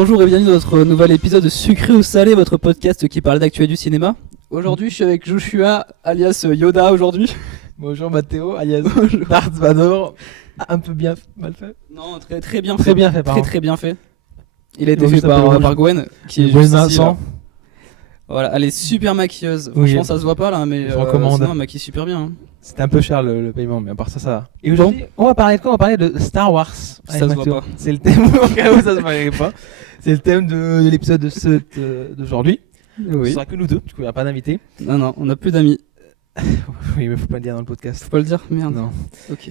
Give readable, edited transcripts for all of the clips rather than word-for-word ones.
Bonjour et bienvenue dans notre nouvel épisode de Sucré ou Salé, votre podcast qui parle d'actu et du cinéma. Aujourd'hui, je suis avec Joshua, alias Yoda aujourd'hui. Bonjour Mathéo, alias Darth Vador. Un peu bien, mal fait. Non, très bien Très fait. bien fait, pardon. Très bien fait. Il a été Donc, fait je t'appelle par Gwen, qui est Gwen juste ici, Vincent. là. Voilà, elle est super maquilleuse. Oui. Franchement, ça se voit pas là, mais Je recommande. sinon, elle maquille super bien. Hein. C'était un peu cher le paiement, mais à part ça, ça va. Et aujourd'hui, on va parler de quoi? On va parler de Star Wars. Ça avec se voit Mathéo. pas. C'est le thème, au cas où ça se voyait pas. C'est le thème de l'épisode d'aujourd'hui. Ce Oui. sera que nous deux, du coup il n'y a pas d'invité. Non, on a plus d'amis. Oui, mais faut pas le dire dans le podcast. Faut pas le dire, merde. Non. Ok.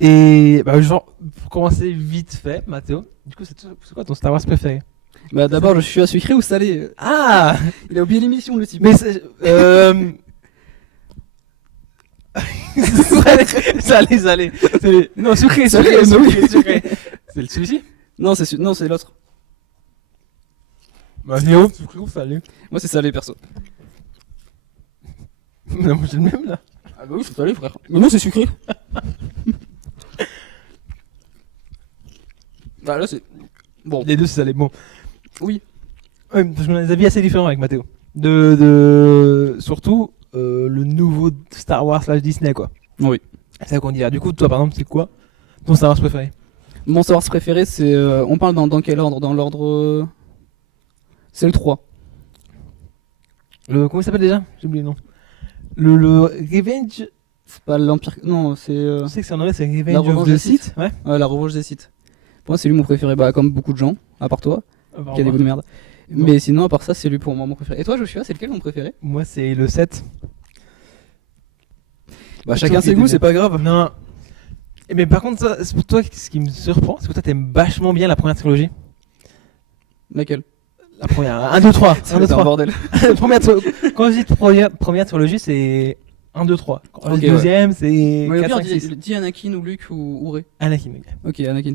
Et bah, genre, pour commencer vite fait, Mathéo, du coup, c'est quoi ton Star Wars préféré? Bah d'abord, je suis à sucré ou salé. Ah Il a oublié l'émission, le type. Mais c'est. Salé. Non, sucré. Sucré. C'est celui-ci? Non, c'est l'autre. Bah, Néo, sucré ou salé? Moi, c'est salé, perso. Non, moi j'ai le même là. Ah bah oui, c'est salé, frère. Mais moi, c'est sucré. Bah là, c'est... Bon. Les deux, c'est salé. Bon. Oui. Ouais, parce qu'on a des avis assez différents avec Mathéo. Surtout le nouveau Star Wars / Disney, quoi. Oui. C'est ça qu'on dit. Du coup, toi, par exemple, c'est quoi ton Star Wars préféré? Mon Star Wars préféré, c'est... on parle dans quel ordre? Dans l'ordre... C'est le 3. Comment il s'appelle déjà? J'ai oublié le nom. Le Revenge. C'est pas l'Empire... Non, c'est... Je sais que c'est en anglais, c'est La Revenge Revanche of the des Sith. Ouais. la revanche des Sith. Pour moi, c'est lui mon préféré. Bah, comme beaucoup de gens, à part toi, qui a des goûts de merde. Non. Mais sinon, à part ça, c'est lui pour moi mon préféré. Et toi, Joshua, c'est lequel mon préféré? Moi, c'est le 7. Bah, chacun ses goûts, c'est pas grave. Non. Mais par contre, ça, c'est pour toi, ce qui me surprend, c'est que toi, t'aimes vachement bien la première trilogie. Laquelle? La première. 1, 2, 3. 1, 2, C'est un 3. bordel. Quand je dis première trilogie, c'est 1, 2, 3. Quand je dis Ok, deuxième, c'est Mais au 4, pire, 5, 6. dis Anakin ou Luke ou Rey. Anakin, ok. Ok, Anakin.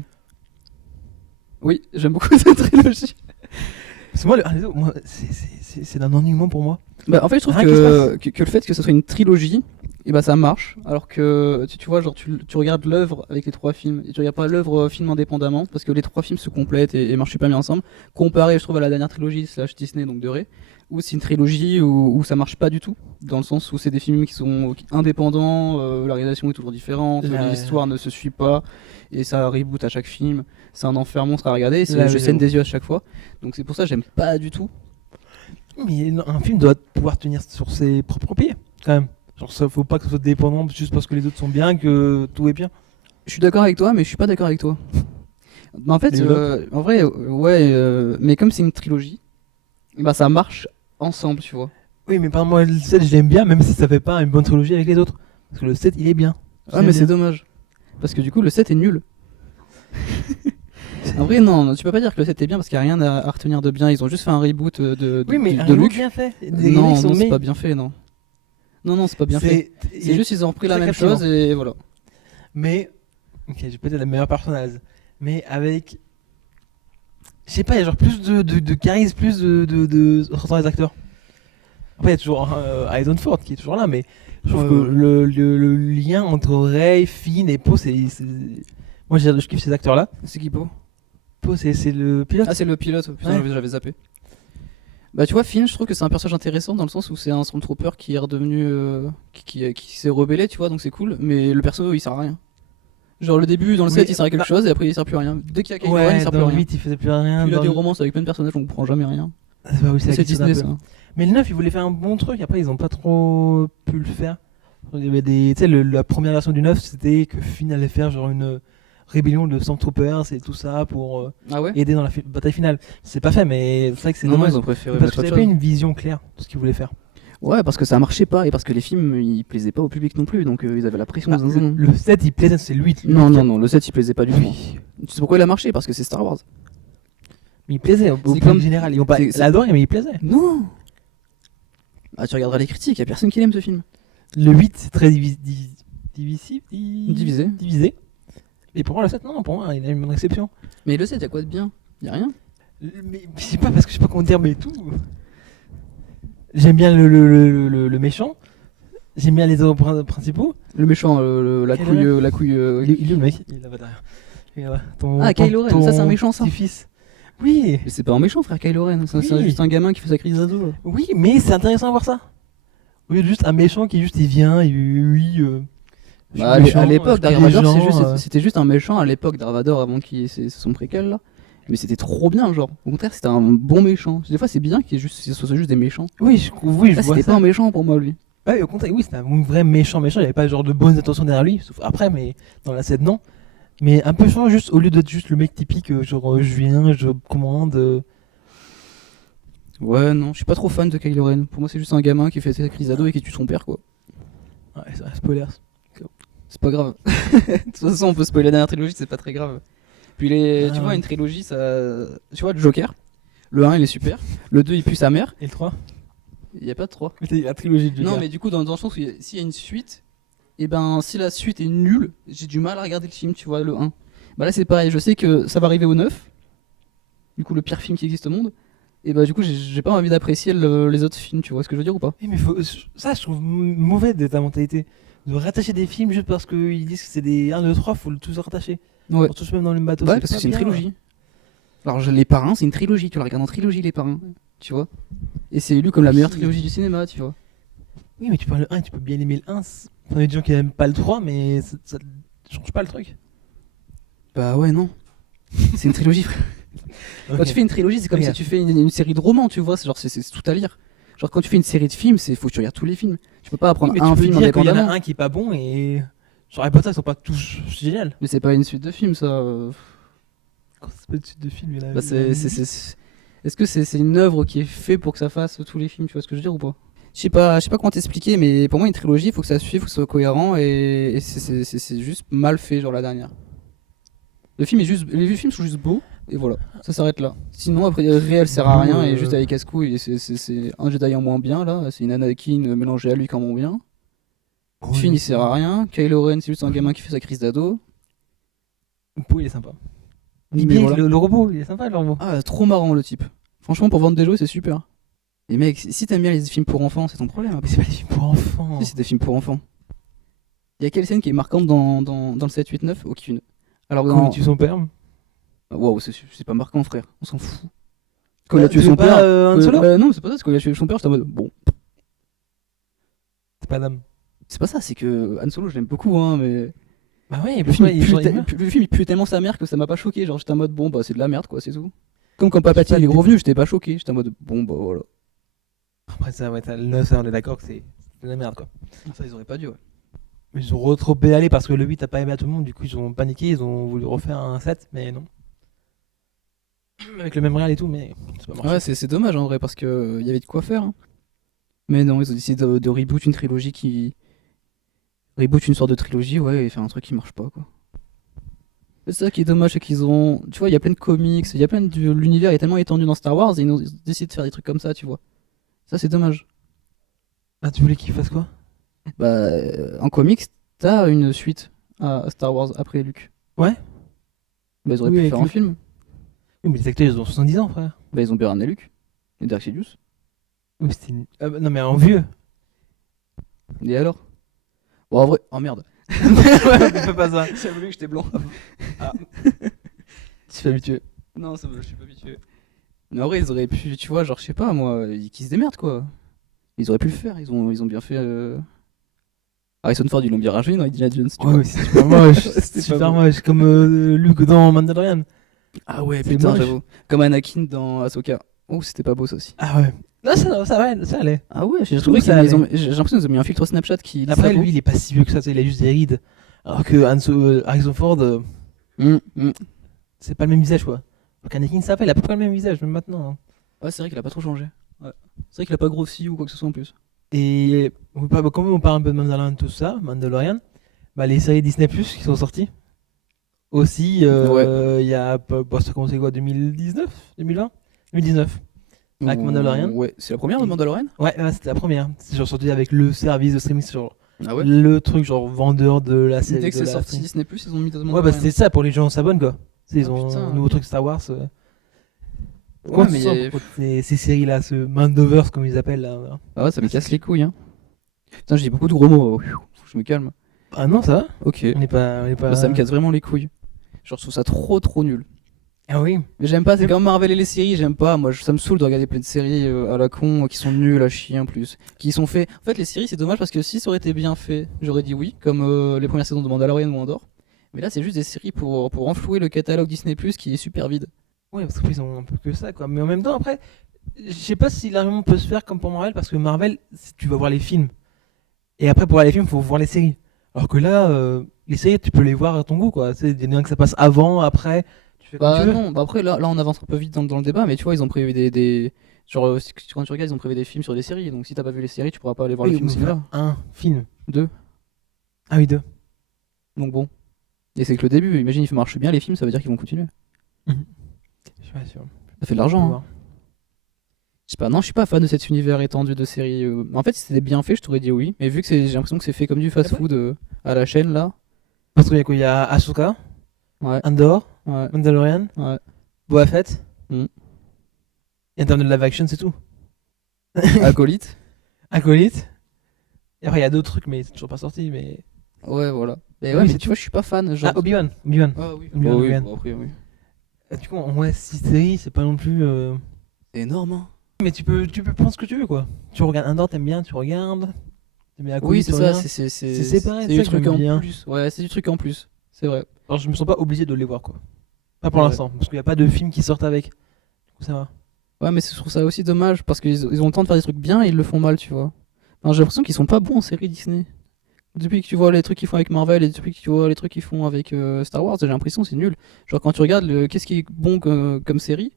Oui, j'aime beaucoup cette trilogie. Parce que moi, moi c'est d'un ennuyement pour moi. Bah, en fait, je trouve Rien qui se que le fait que ce soit une trilogie, et bah ça marche. Alors que tu vois, genre tu regardes l'œuvre avec les 3 films, et tu regardes pas l'œuvre film indépendamment, parce que les 3 films se complètent et marchent super bien ensemble. Comparé, je trouve, à la dernière trilogie / Disney, donc de Rey, où c'est une trilogie où ça marche pas du tout, dans le sens où c'est des films qui sont indépendants, la réalisation est toujours différente, l'histoire ne se suit pas, et ça reboot à chaque film. C'est un enfer monstre à regarder, je saigne des yeux à chaque fois. Donc c'est pour ça que j'aime pas du tout. Mais un film doit pouvoir tenir sur ses propres pieds, quand même. Genre, ça, faut pas que ce soit dépendant juste parce que les autres sont bien, que tout est bien. Je suis d'accord avec toi, mais je suis pas d'accord avec toi. Bah, en fait, Les en vrai, ouais, mais comme c'est une trilogie, bah ça marche ensemble, tu vois. Oui, mais par moi, le 7, je l'aime bien, même si ça fait pas une bonne trilogie avec les autres. Parce que le 7, il est bien. Ah, mais c'est dommage. Parce que du coup, le 7 est nul. En vrai, non, tu peux pas dire que le 7 est bien parce qu'il y a rien à retenir de bien. Ils ont juste fait un reboot Oui, mais un de look Luke. bien fait. Non, c'est pas bien fait, non. Non, c'est pas bien fait. C'est juste ils ont repris la même captivant. chose et voilà. Mais, ok, j'ai peut-être la meilleure personnage. Mais avec. Je sais pas, il y a genre plus de charisme, plus de dans les acteurs. Après, il y a toujours Harrison Ford qui est toujours là, mais je trouve que le lien entre Rey, Finn et Poe, c'est. Moi, je kiffe ces acteurs-là. C'est qui Poe? Poe, c'est le pilote. Ah, c'est le pilote, putain, Ouais. j'avais zappé. Bah, tu vois, Finn, je trouve que c'est un personnage intéressant dans le sens où c'est un Stormtrooper qui est redevenu. Qui s'est rebellé, tu vois, donc c'est cool, mais le perso il sert à rien. Genre, le début, dans le Oui, 7, il sert à quelque chose et après il sert plus à rien. Dès qu'il y a Kylo Ren, il sert plus à dans le rien. 8, il faisait plus rien. Puis il a Dans des le- romances avec plein de personnages, on comprend jamais rien. C'est pas oui, c'est C'est la question Disney, d'un peu. ça. Mais le 9, ils voulaient faire un bon truc, après ils ont pas trop pu le faire. Il y avait des. Tu sais, la première version du 9, c'était que Finn allait faire genre une rébellion de Stormtroopers et tout ça pour Ah ouais? aider dans la bataille finale. C'est pas fait, mais c'est vrai que c'est Non, dommage. ils ont préféré Parce mettre qu'ils autre n'avaient pas chose. une vision claire de ce qu'ils voulaient faire. Ouais, parce que ça marchait pas et parce que les films ils plaisaient pas au public non plus, donc ils avaient la pression. Bah, zinzin. le 7, il plaisait, c'est lui. Non, le 7 il plaisait pas du tout. Oui. Tu sais pourquoi il a marché? Parce que c'est Star Wars. Mais il plaisait au C'est public comme- général. Ils ont pas c'est- l'adoré, mais il plaisait. Non! Ah, tu regarderas les critiques, y a personne qui aime ce film. Le 8, c'est très divisé. Divisé. Et pour moi, le 7, non, pour moi, il a une bonne réception. Mais le 7, y a quoi de bien? Y a rien? Mais je sais pas, parce que je sais pas comment dire, mais tout. J'aime bien le méchant. J'aime bien les héros principaux. Le méchant, la Quel couille. Il est où le mec? Il est là-bas derrière. Et ouais, ton, Ah, ton- Kylo Ren, ton ça c'est un méchant ça. petit-fils. Oui, Mais c'est pas un méchant, frère, Kylo Ren. C'est Oui. juste un gamin qui fait sa crise d'ado. oui, mais c'est intéressant à voir ça. Au lieu de juste un méchant qui juste il vient et oui. Je suis Bah, méchant, à l'époque, je Dark tue des Vador, gens, c'était juste un méchant à l'époque, Dark Vador, avant qu'il c'est son préquel là. Mais c'était trop bien, genre. Au contraire, c'était un bon méchant. Des fois, c'est bien ce soit juste des méchants. Oui, oui, je Là, vois c'était ça. pas un méchant pour moi, lui. Ouais, au contraire, oui, c'était un vrai méchant. Il n'y avait pas genre de bonnes intentions derrière lui, sauf après, mais dans la scène, non. Mais un peu chiant, juste au lieu d'être juste le mec typique, genre je viens, je commande. Ouais, non, je suis pas trop fan de Kylo Ren. Pour moi, c'est juste un gamin qui fait sa crise d'ado et qui tue son père, quoi. Ouais, c'est un spoiler. C'est pas grave. De toute façon, on peut spoiler la dernière trilogie, c'est pas très grave. Puis tu vois, une trilogie, ça. Tu vois, le Joker, le 1 il est super, le 2 il pue sa mère, Et le 3? il y a pas de 3. La trilogie de Non, Joker. mais du coup, dans le sens où s'il y a une suite, et ben si la suite est nulle, j'ai du mal à regarder le film, tu vois, le 1. Bah là, c'est pareil, je sais que ça va arriver au 9, du coup, le pire film qui existe au monde, et bah du coup, j'ai pas envie d'apprécier les autres films, tu vois ce que je veux dire ou pas? Oui, mais ça, je trouve mauvais de ta mentalité. De rattacher des films juste parce qu'ils disent que c'est des 1, 2, 3, faut tous rattacher. Ouais. Pour tous même dans le bateau. Bah ouais, parce que c'est une trilogie. Alors, Les Parrains, c'est une trilogie, tu la regardes en trilogie, Les Parrains, tu vois. Et c'est élu comme la meilleure trilogie du cinéma, tu vois. Oui, mais tu parles le 1, tu peux bien aimer le 1. Il y a des gens qui aiment pas le 3, mais ça change pas le truc. Bah ouais, non. C'est une trilogie, frère. Quand Ok. tu fais une trilogie, c'est comme Regarde. si tu fais une série de romans, tu vois. C'est tout à lire. Genre, quand tu fais une série de films, faut que tu regardes tous les films. Tu peux pas Oui, apprendre mais un tu peux film dire qu'il y en indépendamment. a un qui est pas bon et. Genre Harry Potter, ils sont pas tous géniaux. Mais c'est pas une suite de films, ça. Quand c'est pas une suite de films, il y en a. Bah, Est-ce que c'est une œuvre qui est faite pour que ça fasse tous les films, tu vois ce que je veux dire ou pas? Je sais pas comment t'expliquer, mais pour moi, une trilogie, il faut que ça suive, faut que ce soit cohérent, et c'est juste mal fait, genre la dernière. Les films sont juste beaux, et voilà, ça s'arrête là. Sinon, après, le réel sert à rien, et juste avec casse-couille, et c'est un Jedi en moins bien, là, c'est une Anakin mélangée à lui en moins bien. Oui, Finn, il sert à rien. Kylo Ren, c'est juste un gamin qui fait sa crise d'ado. Poe, il est sympa. Mais Bien, voilà. le robot, il est sympa le robot. Ah, trop marrant le type. Franchement, pour vendre des jouets, c'est super. Et mec, si t'aimes bien les films pour enfants, c'est ton problème. Mais Après. c'est pas des films pour enfants. Si, c'est des films pour enfants. Il y a quelle scène qui est marquante dans le 7, 8, 9? Aucune. Alors, Quand il tue son père. Waouh, c'est pas marquant, frère. On s'en fout. Quand il a tué Tu son veux pas, père. Han Solo Non, c'est pas ça, c'est quand il a tué son père, j'étais en mode. Bon, C'est pas d'âme. c'est pas ça, c'est que Han Solo, je l'aime beaucoup, hein, mais. Bah ouais, Le pourquoi film, il genre, il meurt le film, il pue tellement sa mère que ça m'a pas choqué. Genre, j'étais en mode, bon, bah, c'est de la merde, quoi, c'est tout. Comme quand Papatine pas est de- revenu, j'étais pas choqué. J'étais en mode, bon, bah, voilà. Après ça, ouais, le 9, ça, on est d'accord que c'est de la merde quoi. Ça, ils auraient pas dû, ouais. Mais ils ont trop pédalé parce que le 8 a pas aimé à tout le monde, du coup ils ont paniqué, ils ont voulu refaire un 7, mais non. Avec le même réel et tout, mais c'est pas marché. Ouais, c'est dommage en vrai, parce que y avait de quoi faire, hein. Mais non, ils ont décidé de reboot une trilogie qui. Reboot une sorte de trilogie, ouais, et faire un truc qui marche pas, quoi. C'est ça qui est dommage, c'est qu'ils ont. Tu vois, il y a plein de comics, il y a plein de. L'univers est tellement étendu dans Star Wars, et ils ont décidé de faire des trucs comme ça, tu vois. Ça, c'est dommage. Ah, tu voulais qu'ils fassent quoi? Bah, en comics, t'as une suite à Star Wars après Luke. Ouais. Bah, ils auraient Oui, pu avec faire un Luke. film. Oui, mais les acteurs ils ont 70 ans, frère. Bah, ils ont bien ramené Luke. Et Dark Sidious. Oui, c'était non, mais en vieux. Et alors? Bon, en vrai. Oh merde. Ouais, fais pas ça. J'avais voulu que j'étais blanc. Tu suis habitué. Non, ça va, je suis pas habitué. Mais en vrai, ils auraient pu, tu vois, genre, je sais pas, moi, qu'ils se démerdent, quoi. Ils auraient pu le faire, ils ont bien fait. Harrison Ford, ils l'ont bien rajouté dans Indiana Jones, tu Ouais, vois. ouais, c'est super moche. C'était C'est pas super beau. moche, comme Luke dans Mandalorian. Ah ouais, C'est putain, moche. j'avoue. Comme Anakin dans Ahsoka. Oh, c'était pas beau, ça aussi. Ah ouais. Non, ça va, ça allait. Ah ouais, j'ai trouve trouvé que ça j'ai l'impression qu'ils ont mis un filtre Snapchat qui. Après, ça vaut. lui, il est pas si vieux que ça, tu sais, il a juste des rides. Alors que Harrison Ford, c'est pas le même visage, quoi. Donc Anakin, ça va, il a à peu près le même visage, même maintenant. Hein. Ouais, c'est vrai qu'il a pas trop changé. Ouais. C'est vrai qu'il a pas grossi ou quoi que ce soit en plus. Et quand même, on parle un peu de Mandalorian, tout ça, Mandalorian, bah, les séries Disney Plus qui sont sorties. Aussi, il y a, bah, ça a commencé quoi, 2019 2020 2019. Avec Mandalorian. Ouais, c'est la première de Mandalorian? Ouais, c'était la première. C'est genre sorti avec le service de streaming sur Ah ouais? le truc, genre vendeur de la série. Dès que de c'est la sorti série. Disney Plus, ils ont mis Ouais, bah c'était ça pour les gens s'abonnent quoi. Tu sais, ils Ah, ont putain, un nouveau ok. truc Star Wars. Ouais, mais ces séries-là, ce Mandoverse comme ils appellent là. ah ouais, ça me casse les couilles, hein. Putain, j'ai dit beaucoup de gros mots. Faut que je me calme. Ah non, ça va. Ok. On n'est pas. Bah, ça me casse vraiment les couilles. Genre, je trouve ça trop nul. Ah oui. Mais j'aime pas, c'est comme Marvel et les séries, j'aime pas. Moi, ça me saoule de regarder plein de séries à la con qui sont nulles à chier en plus. Qui sont faits. En fait, les séries, c'est dommage parce que si ça aurait été bien fait, j'aurais dit oui, comme les premières saisons de Mandalorian ou Andor. Mais là, c'est juste des séries pour enflouer le catalogue Disney Plus qui est super vide. Ouais, parce qu'ils ont un peu que ça, quoi. Mais en même temps, après, je sais pas si l'argument peut se faire comme pour Marvel, parce que Marvel, tu vas voir les films. Et après, pour voir les films, faut voir les séries. Alors que là, les séries, tu peux les voir à ton goût, quoi. Tu sais, il y en a que ça passe avant, après, tu fais comme tu Bah veux. non, bah après, là, on avance un peu vite dans le débat, mais tu vois, ils ont prévu Genre, quand tu regardes, ils ont prévu des films sur des séries. Donc si t'as pas vu les séries, tu pourras pas aller voir le Oui, film au mais cinéma. un film. Deux. Ah oui, deux. Donc bon. Et c'est que le début. Imagine, ils marchent bien les films, ça veut dire qu'ils vont continuer. Mhm. Je suis pas sûr. Ça fait de Faut l'argent, hein. voir. Je sais pas, non, je suis pas fan de cet univers étendu de séries. En fait, si c'était bien fait, je t'aurais dit oui. Mais vu que j'ai l'impression que c'est fait comme du fast-food à la chaîne là. Parce qu'il y a quoi? Il y a Ahsoka, Ouais, Andor, ouais, Mandalorian, ouais. Boba Fett. Mm. Et en termes de live action, c'est tout. Acolyte. Acolyte. Et après, il y a d'autres trucs, mais c'est toujours pas sorti. Mais... Ouais, voilà. Mais Oui, ouais, mais c'est tu vois, je suis pas fan. Genre... Ah, Obi-Wan. Obi-Wan. Ah oui, Obi-Wan, oui, Obi-Wan. bon, après, oui. Du coup, en vrai, 6 séries, c'est pas non plus. C'est énorme, hein. Mais tu peux prendre ce que tu veux, quoi. Tu regardes Andor, t'aimes bien, tu regardes. T'aimes bien Oui, Acolyte, c'est tu ça, regardes. c'est C'est séparé, c'est c'est du ça que truc j'aime en bien. plus. Ouais, c'est du truc en plus. C'est vrai. Alors, je me sens pas obligé de les voir, quoi. Pas pour Ouais. l'instant, parce qu'il n'y a pas de film qui sortent avec. Du coup, ça va. Ouais, mais je trouve ça aussi dommage parce qu'ils ont le temps de faire des trucs bien et ils le font mal, tu vois. Enfin, j'ai l'impression qu'ils sont pas bons en série Disney. Depuis que tu vois les trucs qu'ils font avec Marvel et depuis que tu vois les trucs qu'ils font avec Star Wars, j'ai l'impression que c'est nul. Genre quand tu regardes qu'est-ce qui est bon comme série,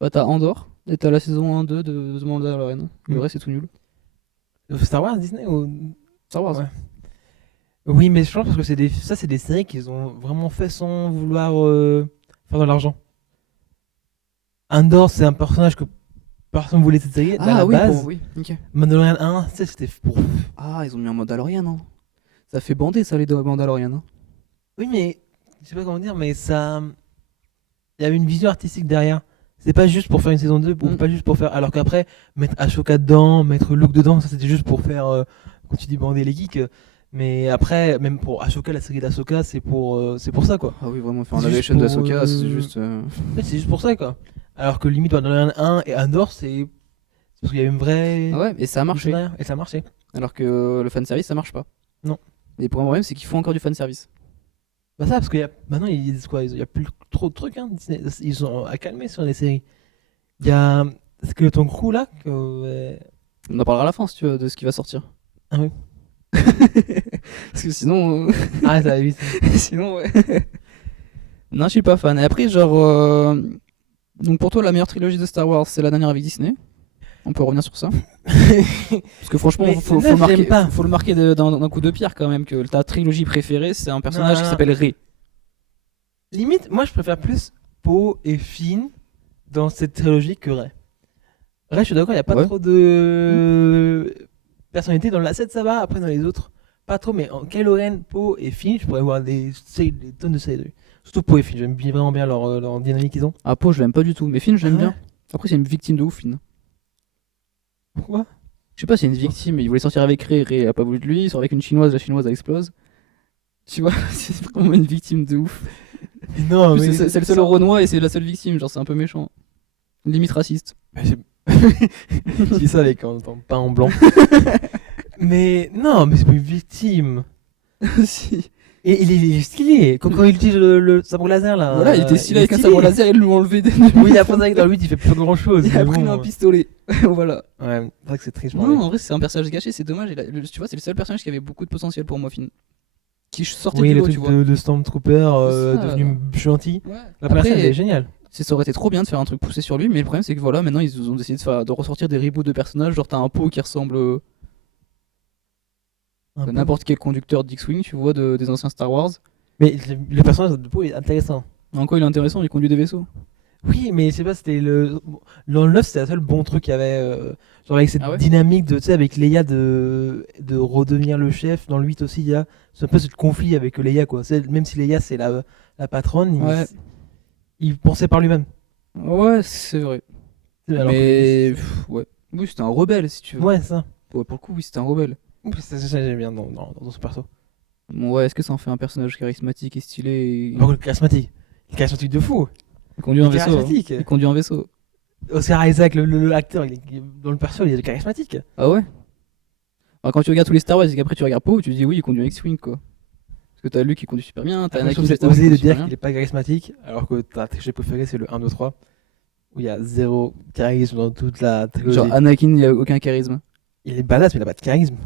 bah t'as Andor et t'as la saison 1-2 de The Mandalorian. Le Mm. reste c'est tout nul. Star Wars, Disney ou... Star Wars. Ouais. Oui, mais je pense parce que c'est des séries qu'ils ont vraiment fait sans vouloir faire de l'argent. Andor, c'est un personnage que personne voulait cette série à Ah la oui, base. oui, ok. Mandalorian 1, tu sais, c'était pour. Ah, ils ont mis un Mandalorian, non? Ça fait bander ça les deux Mandalorian. Hein. Oui, mais je sais pas comment dire, mais ça. Il y avait une vision artistique derrière. C'est pas juste pour faire une saison 2, ou Mm. pas juste pour faire. Alors qu'après, mettre Ashoka dedans, mettre Luke dedans, ça c'était juste pour faire. Quand tu dis bander les geeks. Mais après, même pour Ashoka, la série d'Ashoka, c'est pour ça, quoi. Ah oui, vraiment faire un C'est live juste action pour, d'Ahsoka, c'est juste. En fait, c'est juste pour ça, quoi. Alors que limite, Mandalorian 1 et Andor, c'est parce qu'il y avait une vraie. Ah ouais, et ça a marché. derrière, et ça a marché. Alors que le fanservice ça marche pas. Non. Et pour un problème, c'est qu'il faut encore du fanservice. Bah ça, parce que maintenant, il y a plus trop de trucs, hein, Disney. Ils sont à calmer sur les séries. Il y a Skeleton Crew, là, On en parlera à la fin si tu veux de ce qui va sortir. Ah oui. Parce que sinon. Ah, ça va vite. Sinon, ouais. Non, je suis pas fan. Et après, genre. Donc pour toi, la meilleure trilogie de Star Wars, c'est la dernière avec Disney. On peut revenir sur ça. Parce que franchement, Mais faut neuf, marquer, j'aime pas. faut le marquer d'un coup de pierre quand même. Que ta trilogie préférée, c'est un personnage Non, qui non. s'appelle Rey. Limite, moi, je préfère plus Poe et Finn dans cette trilogie que Rey. Rey, je suis d'accord, il n'y a pas Ouais. trop de personnalité. Dans la 7, ça va. Après, dans les autres, pas trop. Mais en Kylo Ren, Poe et Finn, je pourrais voir des tonnes de séries. Surtout Poe et Finn, j'aime vraiment bien leur dynamique qu'ils ont. Ah, Poe, je l'aime pas du tout. Mais Finn, je l'aime Ah ouais. bien. Après, c'est une victime de ouf, Finn. Pourquoi? Je sais pas, c'est une victime. Il voulait sortir avec Rey. Rey a pas voulu de lui. Il sort avec une chinoise. La chinoise, elle explose. Tu vois, c'est vraiment une victime de ouf. Non, En plus, mais c'est le seul Renoir et c'est la seule victime. Genre, c'est un peu méchant. Limite raciste. Je dis ça avec un pain en blanc. Mais non, mais c'est pas une victime. Si. Et il est stylé. Quand il utilise le sabre laser là. Voilà, il était stylé avec un stylé. sabre laser et ils lui ont enlevé des. Oui, après avec dans lui, il fait plus grand chose. Il a pris un pistolet. Voilà. Ouais, c'est vrai que c'est triste. Non, en vrai, c'est un personnage gâché, c'est dommage. Tu vois, c'est le seul personnage qui avait beaucoup de potentiel pour moi, Finn. Qui sortait Oui, du le lot, truc tu vois. de Stormtrooper C'est ça. devenu gentil. Ouais. La première scène, elle Après, est géniale. ça aurait été trop bien de faire un truc poussé sur lui, mais le problème, c'est que voilà, maintenant, ils ont décidé de ressortir des reboots de personnages. Genre, t'as un Poe qui ressemble Un à peu. n'importe quel conducteur d'X-Wing, tu vois, des anciens Star Wars. Mais le personnage de Poe est intéressant. En quoi il est intéressant, il conduit des vaisseaux. Oui, mais je sais pas, c'était le. Dans le 9, c'était le seul bon truc qu'il y avait. Genre avec cette Ah ouais dynamique tu sais, avec Leia de redevenir le chef. Dans le 8 aussi, il y a c'est un peu ce conflit avec Leia, quoi. Même si Leia, c'est la patronne, Ouais. il pensait par lui-même. Ouais, c'est vrai. Alors Mais. Ouais. Oui, c'était un rebelle, si tu veux. Ouais, ça. Ouais, pour le coup, oui, c'était un rebelle. Oui, ça, j'aime bien dans ce perso. Bon, ouais, est-ce que ça en fait un personnage charismatique et stylé Par contre, charismatique. Il est charismatique de fou. Il conduit un Il est vaisseau. charismatique. Il conduit un vaisseau. Oscar Isaac, l'acteur, dans le perso, il est charismatique. Ah ouais? Alors, quand tu regardes tous les Star Wars et qu'après tu regardes Poe, tu te dis oui, il conduit un X-Wing quoi. Parce que t'as Luke qui conduit super bien, t'as Après, je Anakin trouve qui que c'est conduit osé de super dire bien. qu'il est pas charismatique, alors que ta trilogie préférée, c'est le 1, 2, 3, où il y a zéro charisme dans toute la trilogie. Genre Anakin, il a aucun charisme. Il est badass, mais il a pas de charisme.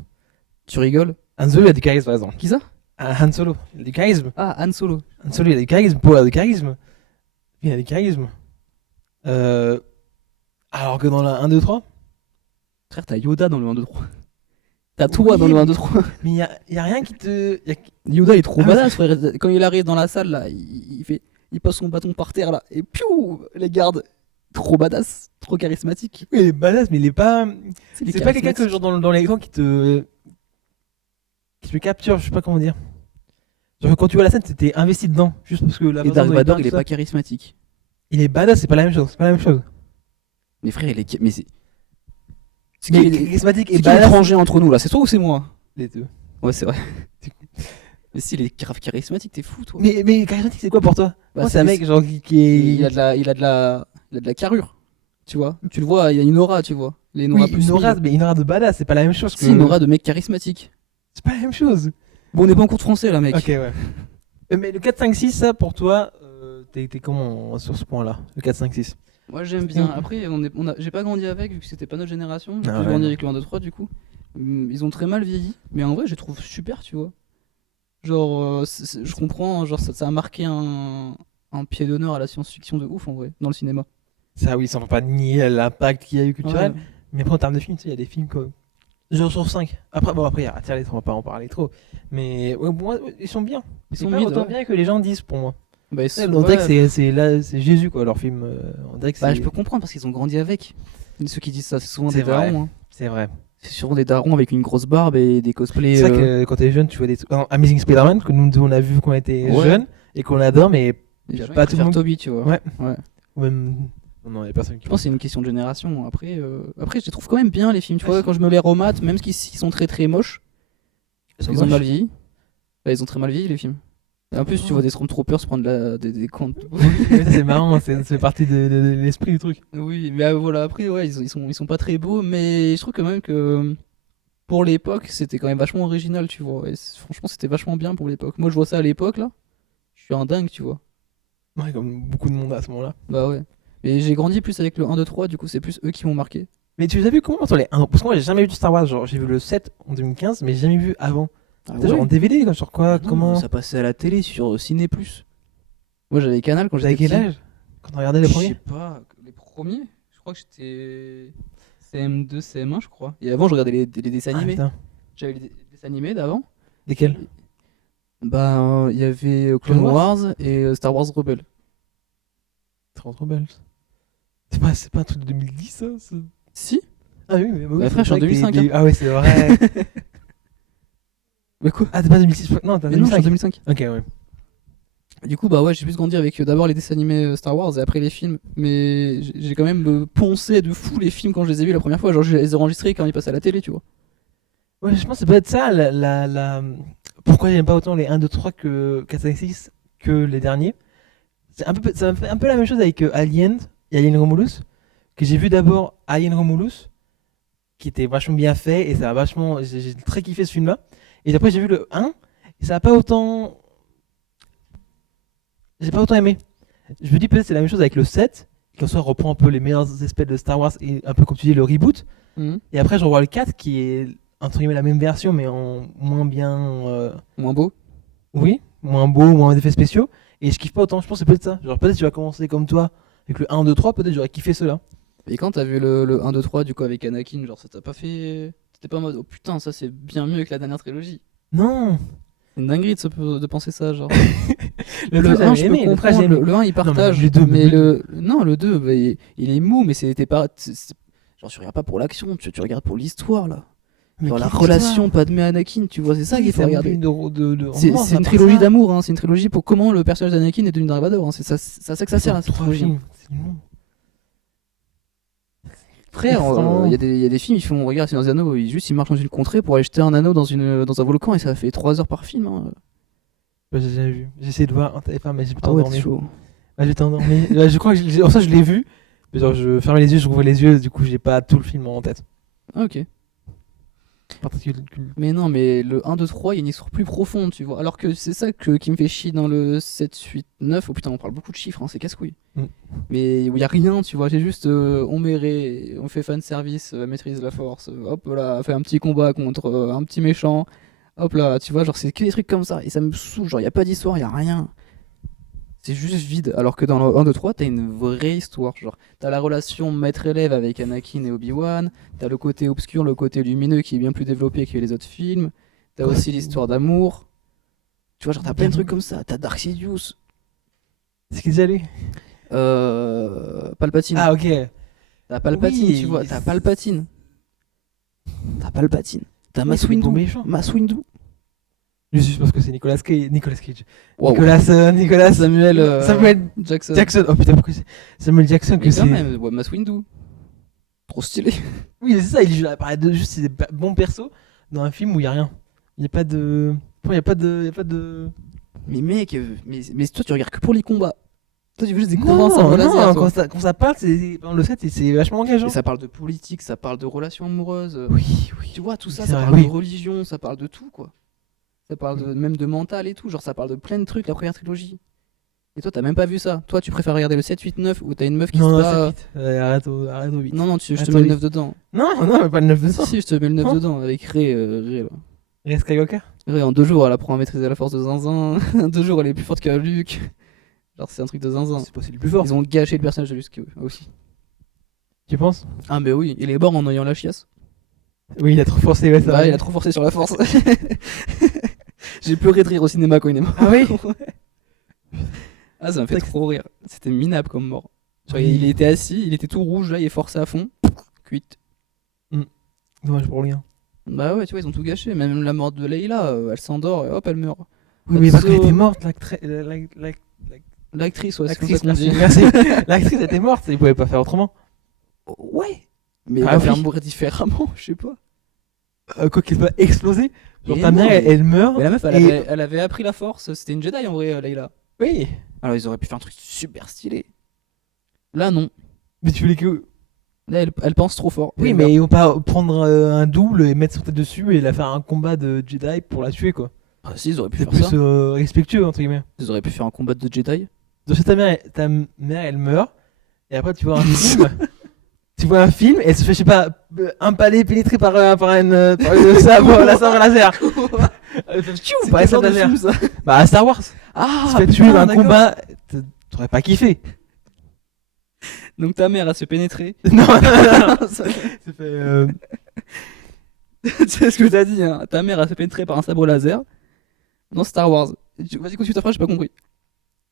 Tu rigoles? Han Solo, il a du charisme, par exemple. Qui ça? Han Solo, il a du charisme. Ah, Han Solo. Han Solo, il a du charisme. Poe a du charisme. Il a du charisme. Alors que dans la 1, 2, 3, Frère, t'as Yoda dans le 1, 2, 3. T'as toi dans le 1, 2, 3. mais il y a rien qui te. Yoda il est trop Ah, badass, frère. Quand il arrive dans la salle, là, il passe son bâton par terre, là, et piou, les gardes. Trop badass, trop charismatique. Oui, il est badass, mais il est pas. Il est C'est pas quelqu'un que, charismatique. genre, dans l'écran qui te capture, je sais pas comment dire. Genre, quand tu vois la scène, t'es investi dedans. Juste parce que la Et façon Dark dont Vador, parle, il est tout ça. pas charismatique. Il est badass, c'est pas la même chose. C'est pas la même chose. Mais frère, il est. Mais c'est. C'est Mais qui est charismatique et c'est qui est badass. étranger entre nous, là? C'est toi ou c'est moi? Les deux. Ouais, c'est vrai. Mais si, il est grave charismatique, t'es fou, toi. Mais charismatique, c'est quoi pour toi? Bah, Moi, c'est un mec genre qui est. Il a de la, il a de la carrure, tu vois. Tu le vois, il a une aura, tu vois. Il a une Oui, aura plus une aura, mille. mais une aura de badass, c'est pas la même chose que. Si, une aura de mec charismatique. C'est pas la même chose. Bon, on n'est pas en cours de français, là, mec. Ok, ouais. Mais le 4, 5, 6, ça pour toi, t'es comment sur ce point-là? Le 4, 5, 6. Moi, j'aime bien. Après, j'ai pas grandi avec, vu que c'était pas notre génération. J'ai Ah plus ouais, grandi non. avec le 1, 2, 3, du coup. Ils ont très mal vieilli. Mais en vrai, je les trouve super, tu vois. Genre, je comprends, genre, ça a marqué un pied d'honneur à la science-fiction de ouf, en vrai, dans le cinéma. Ça, oui, ça ne va pas nier l'impact qu'il y a eu culturel. Ouais. Mais après, en termes de films, tu sais, il y a des films comme. Genre sur 5. Après, bon, après, il y a Atterlé, on va pas en parler trop. Mais ouais, pour moi, ouais, ils sont bien. Ils C'est sont pas mid, autant ouais. bien que les gens disent pour moi. Bah, On dirait que c'est Jésus, quoi, leur film. On dirait que bah, c'est. je peux comprendre parce qu'ils ont grandi avec. Et ceux qui disent ça, c'est souvent C'est des vrai. darons. Hein. C'est vrai. C'est souvent des darons avec une grosse barbe et des cosplays. C'est vrai que quand t'es jeune, tu vois des trucs. Par exemple, Amazing Spider-Man, que nous deux, on a vu quand on était Ouais. jeunes et qu'on adore, mais les gens, pas ils tout le préfèrent monde. Toby, tu vois. Ouais. Ouais. Ou même. Non, il y a personne qui. Je pense que c'est une question de génération. Après, je les trouve quand même bien, les films. Tu Ouais, vois, c'est- quand je me les remate, même s'ils sont très très moches, ils ont mal vieilli. Bah, ils ont très mal vieilli, les films. Et en plus, tu vois des Stormtroopers se prendre des comptes. Mais ça, c'est marrant, ça fait partie de l'esprit du truc. Oui, mais voilà, après, ouais, ils sont pas très beaux, mais je trouve quand même que pour l'époque, c'était quand même vachement original, tu vois. Et franchement, c'était vachement bien pour l'époque. Moi, je vois ça à l'époque, là. Je suis un dingue, tu vois. Ouais, comme beaucoup de monde à ce moment-là. Bah ouais. Et j'ai grandi plus avec le 1, 2, 3, du coup, c'est plus eux qui m'ont marqué. Mais tu les as vu comment sur les 1? Parce que moi, j'ai jamais vu de Star Wars. Genre, j'ai vu le 7 en 2015, mais j'ai jamais vu avant. Ah Genre en DVD, comme sur quoi? Non, Comment? ça passait à la télé sur Ciné+. Moi, j'avais Canal quand J'avais j'étais quel petit. âge? Quand on regardait les Je premiers? sais pas, les premiers. Je crois que j'étais CM2, CM1, je crois. Et avant, je regardais les dessins Ah, animés. putain. J'avais les dessins animés d'avant. Lesquels? Bah, il y avait Clone Clone Wars Wars et Star Wars Rebels. Trop belle. C'est pas un truc de 2010, ça? Si. Ah oui, mais oui. Bah, frère, je suis en c'est vrai que 2005, hein. Ah ouais, c'est vrai. Mais quoi? Ah, t'es pas 2006? Non, t'es Mais non, je suis en 2005. 2005. Ok, ouais. Du coup, bah ouais, j'ai plus grandi avec d'abord les dessins animés Star Wars et après les films. Mais j'ai quand même poncé de fou les films quand je les ai vus la première fois. Genre, je les ai enregistrés quand ils passaient à la télé, tu vois. Ouais, je pense que ça peut être ça, pourquoi j'aime pas autant les 1, 2, 3 que 4, 5, 6 que les derniers. Ça me fait un peu la même chose avec Alien et Alien Romulus, que j'ai vu d'abord Alien Romulus, qui était vachement bien fait, et ça a vachement. J'ai très kiffé ce film-là. Et après, j'ai vu le 1, et ça a pas autant. J'ai pas autant aimé. Je me dis peut-être c'est la même chose avec le 7, qui en soi reprend un peu les meilleurs aspects de Star Wars, et un peu comme tu dis, le reboot. Et après, je revois le 4 qui est entre guillemets la même version, mais en moins bien. Moins beau. Oui, moins beau, moins d'effets spéciaux. Et je kiffe pas autant, je pense que c'est peut-être ça. Genre, peut-être tu vas commencer comme toi avec le 1, 2, 3, peut-être j'aurais kiffé cela. Et quand t'as vu le 1, 2, 3 du coup avec Anakin, genre ça t'a pas fait. T'étais pas en mode oh putain, ça c'est bien mieux que la dernière trilogie. Non. C'est une dinguerie de penser ça, genre. Le Le 2, 1, j'avais je peux aimé. Le 3, comprendre, j'ai aimé. le 1 il partage, les deux, mais mais non, le 2, bah, il est mou, mais c'était pas. Genre, tu regardes pas pour l'action, tu regardes pour l'histoire là. Mais Genre la quelle relation histoire. Padmé-Anakin, tu vois, c'est ça Oui, qu'il faut c'est un regarder. film de C'est romance, c'est à une part trilogie ça. d'amour, hein, c'est une trilogie pour comment le personnage d'Anakin est devenu Dark Vador. Hein. C'est à ça que ça sert, hein, cette 3 trilogie. films, c'est long. Frère, Extrêmement. il y a des films, ils font, regarde, Seigneur des Anneaux, ils marchent dans une contrée pour aller jeter un anneau dans un volcan et ça fait 3 heures par film. Hein. Bah, j'ai jamais vu. J'ai essayé de voir un téléphone, mais j'ai plutôt Ah ouais, endormi. c'est chaud. Bah, j'étais endormi. Bah, je crois que en ça, je l'ai vu. Mais genre, je fermais les yeux, je rouvrais les yeux, du coup, j'ai pas tout le film en tête. Ah, ok. Mais non, mais le 1, 2, 3, il y a une histoire plus profonde, tu vois. Alors que c'est ça qui me fait chier dans le 7, 8, 9. Oh putain, on parle beaucoup de chiffres, hein, c'est casse-couille. Mm. Mais où il y a rien, tu vois. J'ai juste, on mérite, on fait fanservice, maîtrise la force. Hop là, fait un petit combat contre un petit méchant. Hop là, tu vois, genre c'est que des trucs comme ça. Et ça me saoule, genre il y a pas d'histoire, il y a rien. C'est juste vide. Alors que dans le 1, 2, 3, t'as une vraie histoire. Genre, t'as la relation maître-élève avec Anakin et Obi-Wan. T'as le côté obscur, le côté lumineux qui est bien plus développé que les autres films. T'as Ouais. aussi l'histoire d'amour. Tu vois, genre, t'as plein de trucs comme ça. T'as Dark Sidious. C'est qu'ils allaient. Palpatine. Ah, ok. T'as Palpatine, Oui. tu vois. T'as Palpatine. T'as Palpatine. T'as Oui, Mace c'est des Windu. bons méchants. Mace Windu. Juste parce que c'est Nicolas Cage. Nicolas Cage. Wow. Nicolas Samuel Jackson. Jackson. Oh putain, pourquoi c'est Samuel Jackson que Mais c'est. quand même, ouais, Mace Windu. Trop stylé. Oui, c'est ça, il joue apparaît de juste c'est des bons persos dans un film où il y a rien. Il y a pas de. Il y a pas de. Mais mec, mais toi tu regardes que pour les combats. Toi tu veux juste des combats Non, en sabre laser, toi. quand ça parle, dans le set, c'est vachement engageant. Et ça parle de politique, ça parle de relations amoureuses. Oui, oui. Tu vois, tout ça, C'est ça vrai, parle oui. de religion, ça parle de tout, quoi. Ça parle même de mental et tout. Genre, ça parle de plein de trucs, la première trilogie. Et toi, t'as même pas vu ça. Toi, tu préfères regarder le 7, 8, 9 où t'as une meuf qui Non, se non, bat. c'est vite. Arrête au vite. Non, non, je te Attends, mets le oui. 9 dedans. Non, non, mais pas le 9 de Si, sang. si, je te mets le 9 Hein dedans avec Rey, là. Rey Skywalker. Rey, en 2 jours, elle apprend à maîtriser la force de zinzin. En 2 jours, elle est plus forte que Luke. Genre, c'est un truc de zinzin. C'est possible le plus fort. Ils ont gâché le personnage de Luke aussi. Tu penses? Ah, mais oui, il est mort en ayant la chiasse. Oui, il a trop forcé, ouais, ça Bah, va. il a trop forcé sur la force. J'ai pleuré de rire au cinéma quand il est mort. Ah oui. Ah, ça m'a fait trop rire. C'était minable comme mort. Genre, Oui. il était assis, il était tout rouge là, il est forcé à fond. Cuite. Dommage pour rien. Bah ouais, tu vois, ils ont tout gâché. Même la mort de Leila, elle s'endort et hop, elle meurt. Oui, mais parce qu'elle So- était morte, L'actrice, ouais, c'est comme l'actrice, ça qu'on dit. merci. L'actrice était morte, ils pouvaient pas faire autrement. Ouais. Mais Ah elle va faire oui. mourir différemment, je sais pas. Quoi qu'il soit explosé. Genre Et ta mère, non, elle meurt. Mais la meuf, et- elle avait appris la force. C'était une Jedi en vrai, Leila. Oui. Alors ils auraient pu faire un truc super stylé. Là, non. Mais tu voulais que. Là, elle pense trop fort. Oui, Elle mais meurt. ils vont pas prendre un double et mettre son tête dessus et la faire un combat de Jedi pour la tuer, quoi. Ah, si, ils auraient pu C'est faire plus ça. respectueux, entre guillemets. Ils auraient pu faire un combat de Jedi. Donc si ta mère, elle meurt, et après tu vois un film, tu vois un film, et elle se fait, je sais pas, empaler, pénétrer par une sabre, la sabre laser. Elle fait tchou, par la sabre laser. Bah à Star Wars, Ah, tu fais tuer putain, un d'accord. combat, t'aurais pas kiffé. Donc ta mère, elle se pénétrer. Non, non, non, non. Ça- C'est fait, C'est ce que t'as dit, hein. Ta mère, elle se pénétrer par un sabre laser dans Star Wars. Vas-y, continue ta phrase, j'ai pas compris.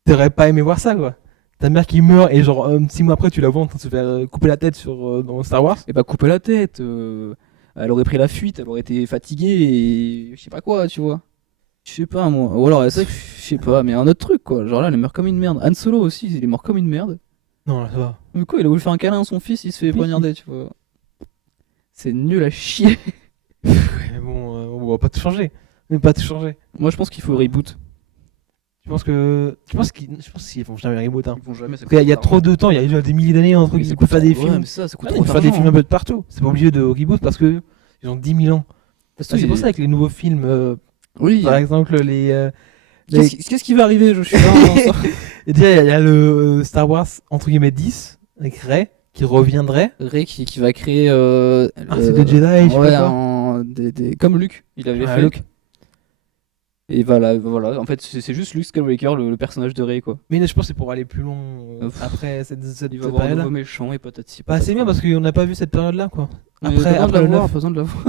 t'aurais pas aimé voir ça, quoi. Ta mère qui meurt, et genre 6 mois après, tu la vois en train de se faire couper la tête dans Star Wars. Et bah, couper la tête. Elle aurait pris la fuite, elle aurait été fatiguée et je sais pas quoi, tu vois. Je sais pas, moi. Ou alors, c'est vrai que je sais pas, mais un autre truc, quoi. Genre là, elle meurt comme une merde. Han Solo aussi, il est mort comme une merde. Non, ça va. Mais quoi, il a voulu faire un câlin à son fils, il se fait poignarder, tu vois. C'est nul à chier. Ouais, mais bon, on va pas tout changer. On va pas tout changer. Moi, je pense qu'il faut reboot. Je pense qu'ils vont jamais reboot, hein. Ils vont jamais. Parce qu'il y a trop de temps, il y a déjà des milliers d'années entre qu'ils peuvent faire des films. Ça coûte Ils trop peuvent faire des d'argent, films un peu de partout. C'est pas obligé de reboot parce que ils ont 10 000 ans. C'est pour ça avec les nouveaux films, Oui. par exemple les. Qu'est-ce qui va arriver? Je suis là. Et déjà il y a le Star Wars entre guillemets 10 avec Rey qui reviendrait. Rey qui va créer. C'est des Jedi, je sais ouais, pas quoi. comme Luke, il avait Ouais, fait. Luke. Et voilà. En fait, c'est juste Luke Skywalker, le personnage de Rey, quoi. Mais je pense que c'est pour aller plus loin Pff. après cette Il va avoir un période. nouveau méchant et patati. Bah c'est bien parce qu'on n'a pas vu cette période là quoi. Après, Après pas le besoin de la 9. voir, pas besoin de la voir.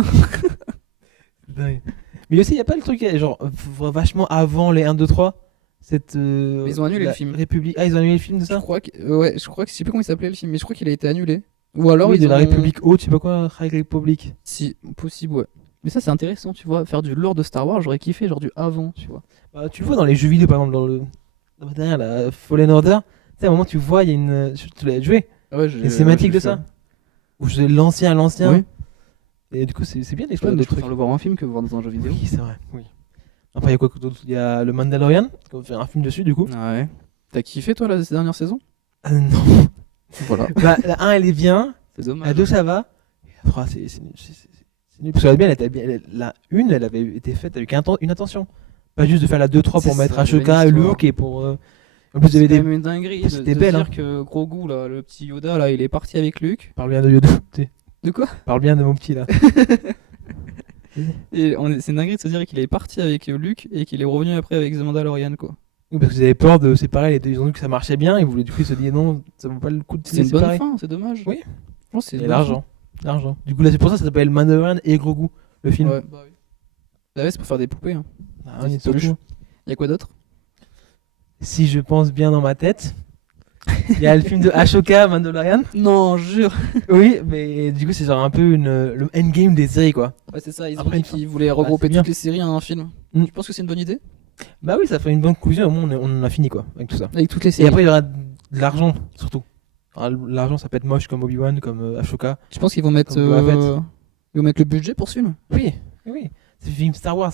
Dingue. Mais aussi, il n'y a pas le truc, genre, vachement avant les 1, 2, 3. Cette. ils ont annulé la le film. République. Ah, ils ont annulé le film de Je ça? crois que, ouais, je sais plus comment il s'appelait le film, mais je crois qu'il a été annulé. Ou alors Oui, ils de la ont- République haute, je sais pas quoi, République. Si, possible, ouais. Mais ça, c'est intéressant, tu vois. Faire du lore de Star Wars, j'aurais kiffé, genre du avant, tu vois. Bah, tu le vois dans les jeux vidéo, par exemple, derrière la Fallen Order. Tu sais, à un moment, tu vois, il y a une. Tu l'as joué? Ouais, Les cinématiques de ça. Où c'est l'ancien. Oui. Et du coup, c'est bien Ouais, d'explorer mais d'autres je préfère trucs. le voir en film que voir dans un jeu vidéo. Oui, c'est vrai. Oui. Après, il y a quoi d'autre? Il y a le Mandalorian, on va faire un film dessus, du coup. Ouais. T'as kiffé toi la dernière saison? Non. Voilà. Bah, la 1, elle est bien. C'est La dommage. 2, ça va. Et la 3, c'est nul. C'est nul. Parce que la bien, elle était bien. La 1, elle avait été faite avec une intention. Pas juste de faire la 2-3 pour C'est mettre ça, il y avait Ashoka une et histoire. Luke et pour. En plus, il y C'est avait quand des. même une dinguerie C'était de belle, dire hein. que Grogu là, le petit Yoda là, il est parti avec Luke. Parle bien de Yoda. De quoi? Parle bien de mon petit là. Et c'est une dinguerie de se dire qu'il est parti avec Luke et qu'il est revenu après avec The Mandalorian quoi. Oui, parce qu'ils avaient peur de séparer les deux. Ils ont vu que ça marchait bien. Ils voulaient du coup ils se disaient non, ça vaut pas le coup de C'est les une bonne séparer. fin, c'est dommage. Oui. Je pense que c'est une Et bonne l'argent. L'argent. Du coup, là, c'est pour ça que ça s'appelle Mandalorian et Grogu, le fin. film. Ouais, bah oui. Bah ouais, c'est pour faire des poupées. Hein. Ah, Des oui, petites peluches. surtout. Y a quoi d'autre? Si je pense bien dans ma tête, il y a le film de Ashoka, Mandalorian. Non, jure. Oui, mais du coup, c'est genre un peu le endgame des séries, quoi. Ouais, c'est ça, ils ont Après, dit une fin. qu'ils voulaient regrouper c'est bien. toutes les séries en un film. Mm. Tu penses que c'est une bonne idée? Bah oui, ça fait une bonne conclusion. Au moins, on en a fini, quoi, avec tout ça. Avec toutes les Et séries. après, il y aura de l'argent, surtout. Alors, l'argent, ça peut être moche comme Obi-Wan, comme Ashoka. Tu penses qu'ils vont mettre, Comme Boba Fett. ils vont mettre le budget pour ce film? Oui, oui. C'est un film Star Wars.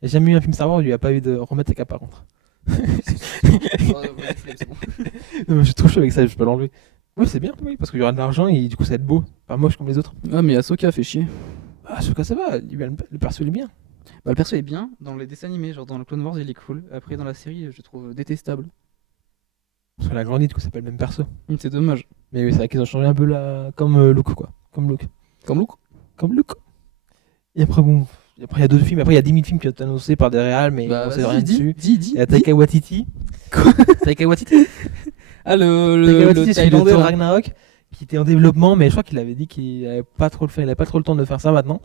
Il n'y a jamais eu un film Star Wars où il n'y a pas eu de remettre cap par contre. Non, mais je suis trop chaud avec ça, je peux l'enlever. Oui, c'est bien, oui, parce qu'il y aura de l'argent et du coup ça va être beau, pas moche comme les autres. Ah, mais Ahsoka fait chier. Ah, ce cas ça va, le perso il est bien. Bah, le perso est bien dans les dessins animés, genre dans le Clone Wars il est cool. Après dans la série je le trouve détestable. Parce qu'elle a grandi, du coup c'est pas le même perso. C'est dommage. Mais oui, c'est vrai qu'ils ont changé un peu la. Comme Luke quoi. Comme Luke. Comme Luke. Comme Luke. Et après, bon. Après, il y a d'autres films. Après, il y a 10 000 films qui ont été annoncés par des réals, mais on sait rien dessus. Il y a Taika Waititi. Quoi? Taika Waititi. Ah, Taika le Waititi, c'est le Thaïlandais Thor là. Ragnarok qui était en développement, mais je crois qu'il avait dit qu'il avait pas trop le fait, il avait pas trop le temps de faire ça maintenant.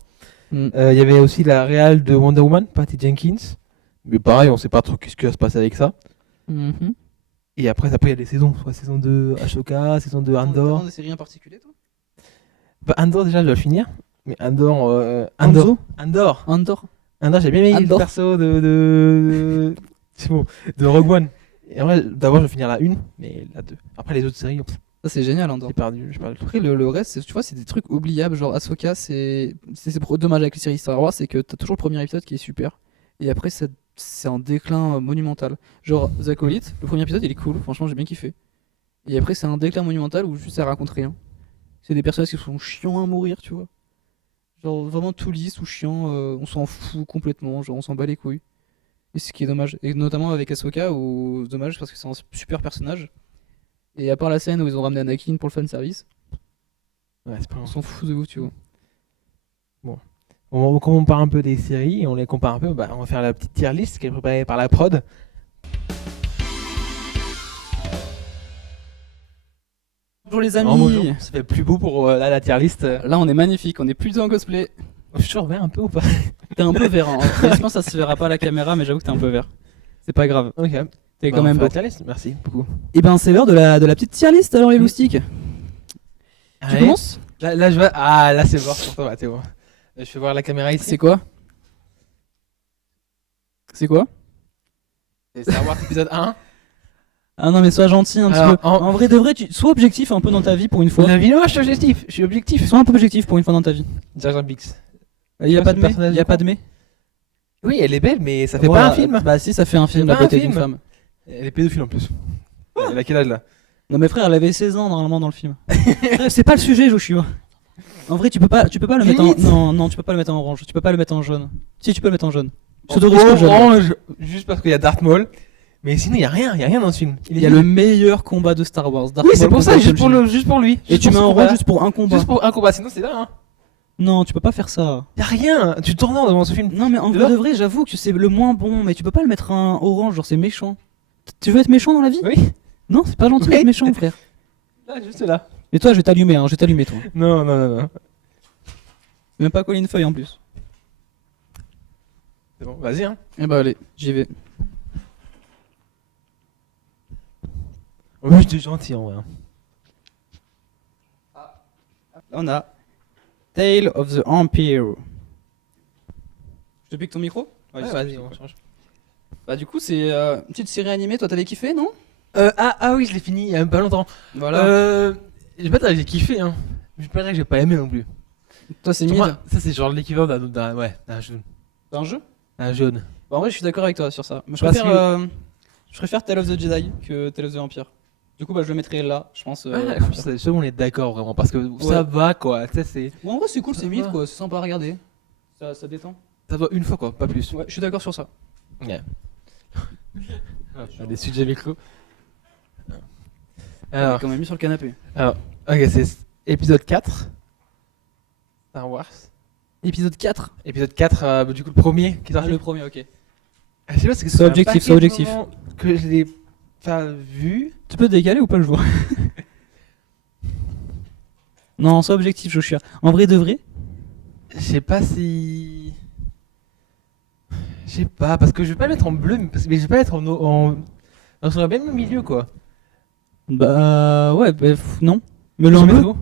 Mm. Il y avait aussi la réal de Wonder Woman, Patty Jenkins. Mais pareil, on sait pas trop ce qui va se passer avec ça. Mhm. Et après il y a des saisons, soit saison 2 Ashoka, saison 2 Andor. T'as des séries en particulier toi? Bah, Andor déjà je dois le finir. Mais Andor, Hanzo Andor, Andor. j'ai bien aimé le Andor. perso c'est bon, de Rogue One. Et en vrai, d'abord je vais finir la 1, mais la 2. Après les autres séries, Ça c'est génial Andor. j'ai perdu le truc. Après le reste, tu vois, c'est des trucs oubliables. Genre Ahsoka, c'est dommage avec les séries Star Wars, c'est que t'as toujours le premier épisode qui est super. Et après, c'est un déclin monumental. Genre The Acolyte, le premier épisode il est cool, franchement j'ai bien kiffé. Et après, c'est un déclin monumental où juste ça raconte rien. C'est des personnages qui sont chiants à mourir, tu vois. Genre vraiment tout lisse ou chiant, on s'en fout complètement, genre on s'en bat les couilles. Et c'est ce qui est dommage. Et notamment avec Ahsoka, où dommage parce que c'est un super personnage. Et à part la scène où ils ont ramené Anakin pour le fanservice, Ouais, c'est pas on grave. s'en fout de ouf, tu vois. On compare un peu des séries, on les compare un peu, bah, on va faire la petite tier list qui est préparée par la prod. Bonjour les Oh, bonjour. Ça fait plus beau pour la tier list. Là on est magnifique, on est plutôt en cosplay. Je suis vert un peu ou pas? T'es un peu vert, hein. Je pense que ça se verra pas à la caméra, mais j'avoue que t'es un peu vert. C'est pas grave, Ok. t'es Bah, quand on même fait beau. la tier list, merci beaucoup. Et ben c'est l'heure de la petite tier list alors les loustiques. Tu Allez. commences? Là, je vois. Ah, là, c'est mort pour toi, Mathéo. Je fais voir la caméra ici. C'est quoi? C'est quoi? C'est Star Wars épisode 1. Ah non mais sois gentil un petit Alors, peu. En vrai de vrai, sois objectif un peu dans ta vie pour une fois. La vidéo, je suis objectif. Je suis objectif. Sois un peu objectif pour une fois dans ta vie. Jar Jar Binks. Il y a vois pas ce de mais, personnage il y a de pas quoi de mais. Oui, elle est belle, mais ça fait Voilà. pas un film. Bah si, ça fait un film C'est à pas un côté d'une film. femme. Elle est pédophile en plus. Elle a quel âge là? Non mais frère, elle avait 16 ans normalement dans le film. Frère, c'est pas le sujet, Joshua. En vrai, tu peux pas le mettre en Limite. non, tu peux pas le mettre en orange, tu peux pas le mettre en jaune. Si tu peux le mettre en jaune. Je t'autorise le jaune. Orange, juste parce qu'il y a Darth Maul. Mais sinon, il y a rien dans ce film. Il y a le meilleur combat de Star Wars. Darth Oui, c'est Maul pour ça, contre juste pour, Jar Jar. juste pour lui. Et tu mets en orange juste pour un combat. Juste pour un combat, sinon c'est là. Hein. Non, tu peux pas faire ça. Y a rien, tu tournes devant ce film. Non mais en Tu vrai vois de vrai, j'avoue que c'est le moins bon, mais tu peux pas le mettre en orange, genre c'est méchant. Tu veux être méchant dans la vie? Oui, Non, c'est pas gentil Oui. d'être méchant, frère. là, juste là. Mais toi, je vais t'allumer, je vais t'allumer toi. Non. Même pas coller une feuille en plus. C'est bon, vas-y, hein. Eh bah allez, j'y vais. Oui, j'étais gentil en vrai. Hein. On a Tale of the Empire. Je te pique ton micro? Ouais, vas-y, on change. Bah du coup c'est une petite série animée, toi t'avais kiffé non? Ah oui, je l'ai fini il y a même pas longtemps. Voilà. Je sais pas, j'ai kiffé, hein. Je peux pas dire que j'ai pas aimé non plus. Toi, c'est Pour mid. moi, ça c'est genre l'équivalent d'un jaune. C'est un jeu? Un jaune. Bah, en vrai, je suis d'accord avec toi sur ça. Mais Parce je préfère Tale of the Jedi que Tale of the Empire. Du coup, bah, je le mettrais là, je pense. C'est on est d'accord vraiment parce que ça va quoi. Tu sais, c'est. Ouais, en vrai, c'est cool, c'est Ça mid va. quoi, c'est sympa à regarder. Ça détend. Ça va une fois quoi, pas plus. Ouais, je suis d'accord sur ça. Ouais. Des sujets micro. Alors, Quand même mis sur le canapé. ok, c'est épisode 4. Star Wars. Épisode 4. Épisode 4, du coup le premier qui est sorti. Le premier, ok. Je sais pas, c'est que Sois objectif, sois objectif. Que je l'ai pas vu. Tu peux décaler ou pas le jouer? Non, sois objectif, Joshua. En vrai de vrai? Je sais pas si. Je sais pas, parce que je vais pas le mettre en bleu, mais je vais pas le mettre en. On serait bien au milieu quoi. Bah ouais, non. Mets-le en Je vais bleu. mettre où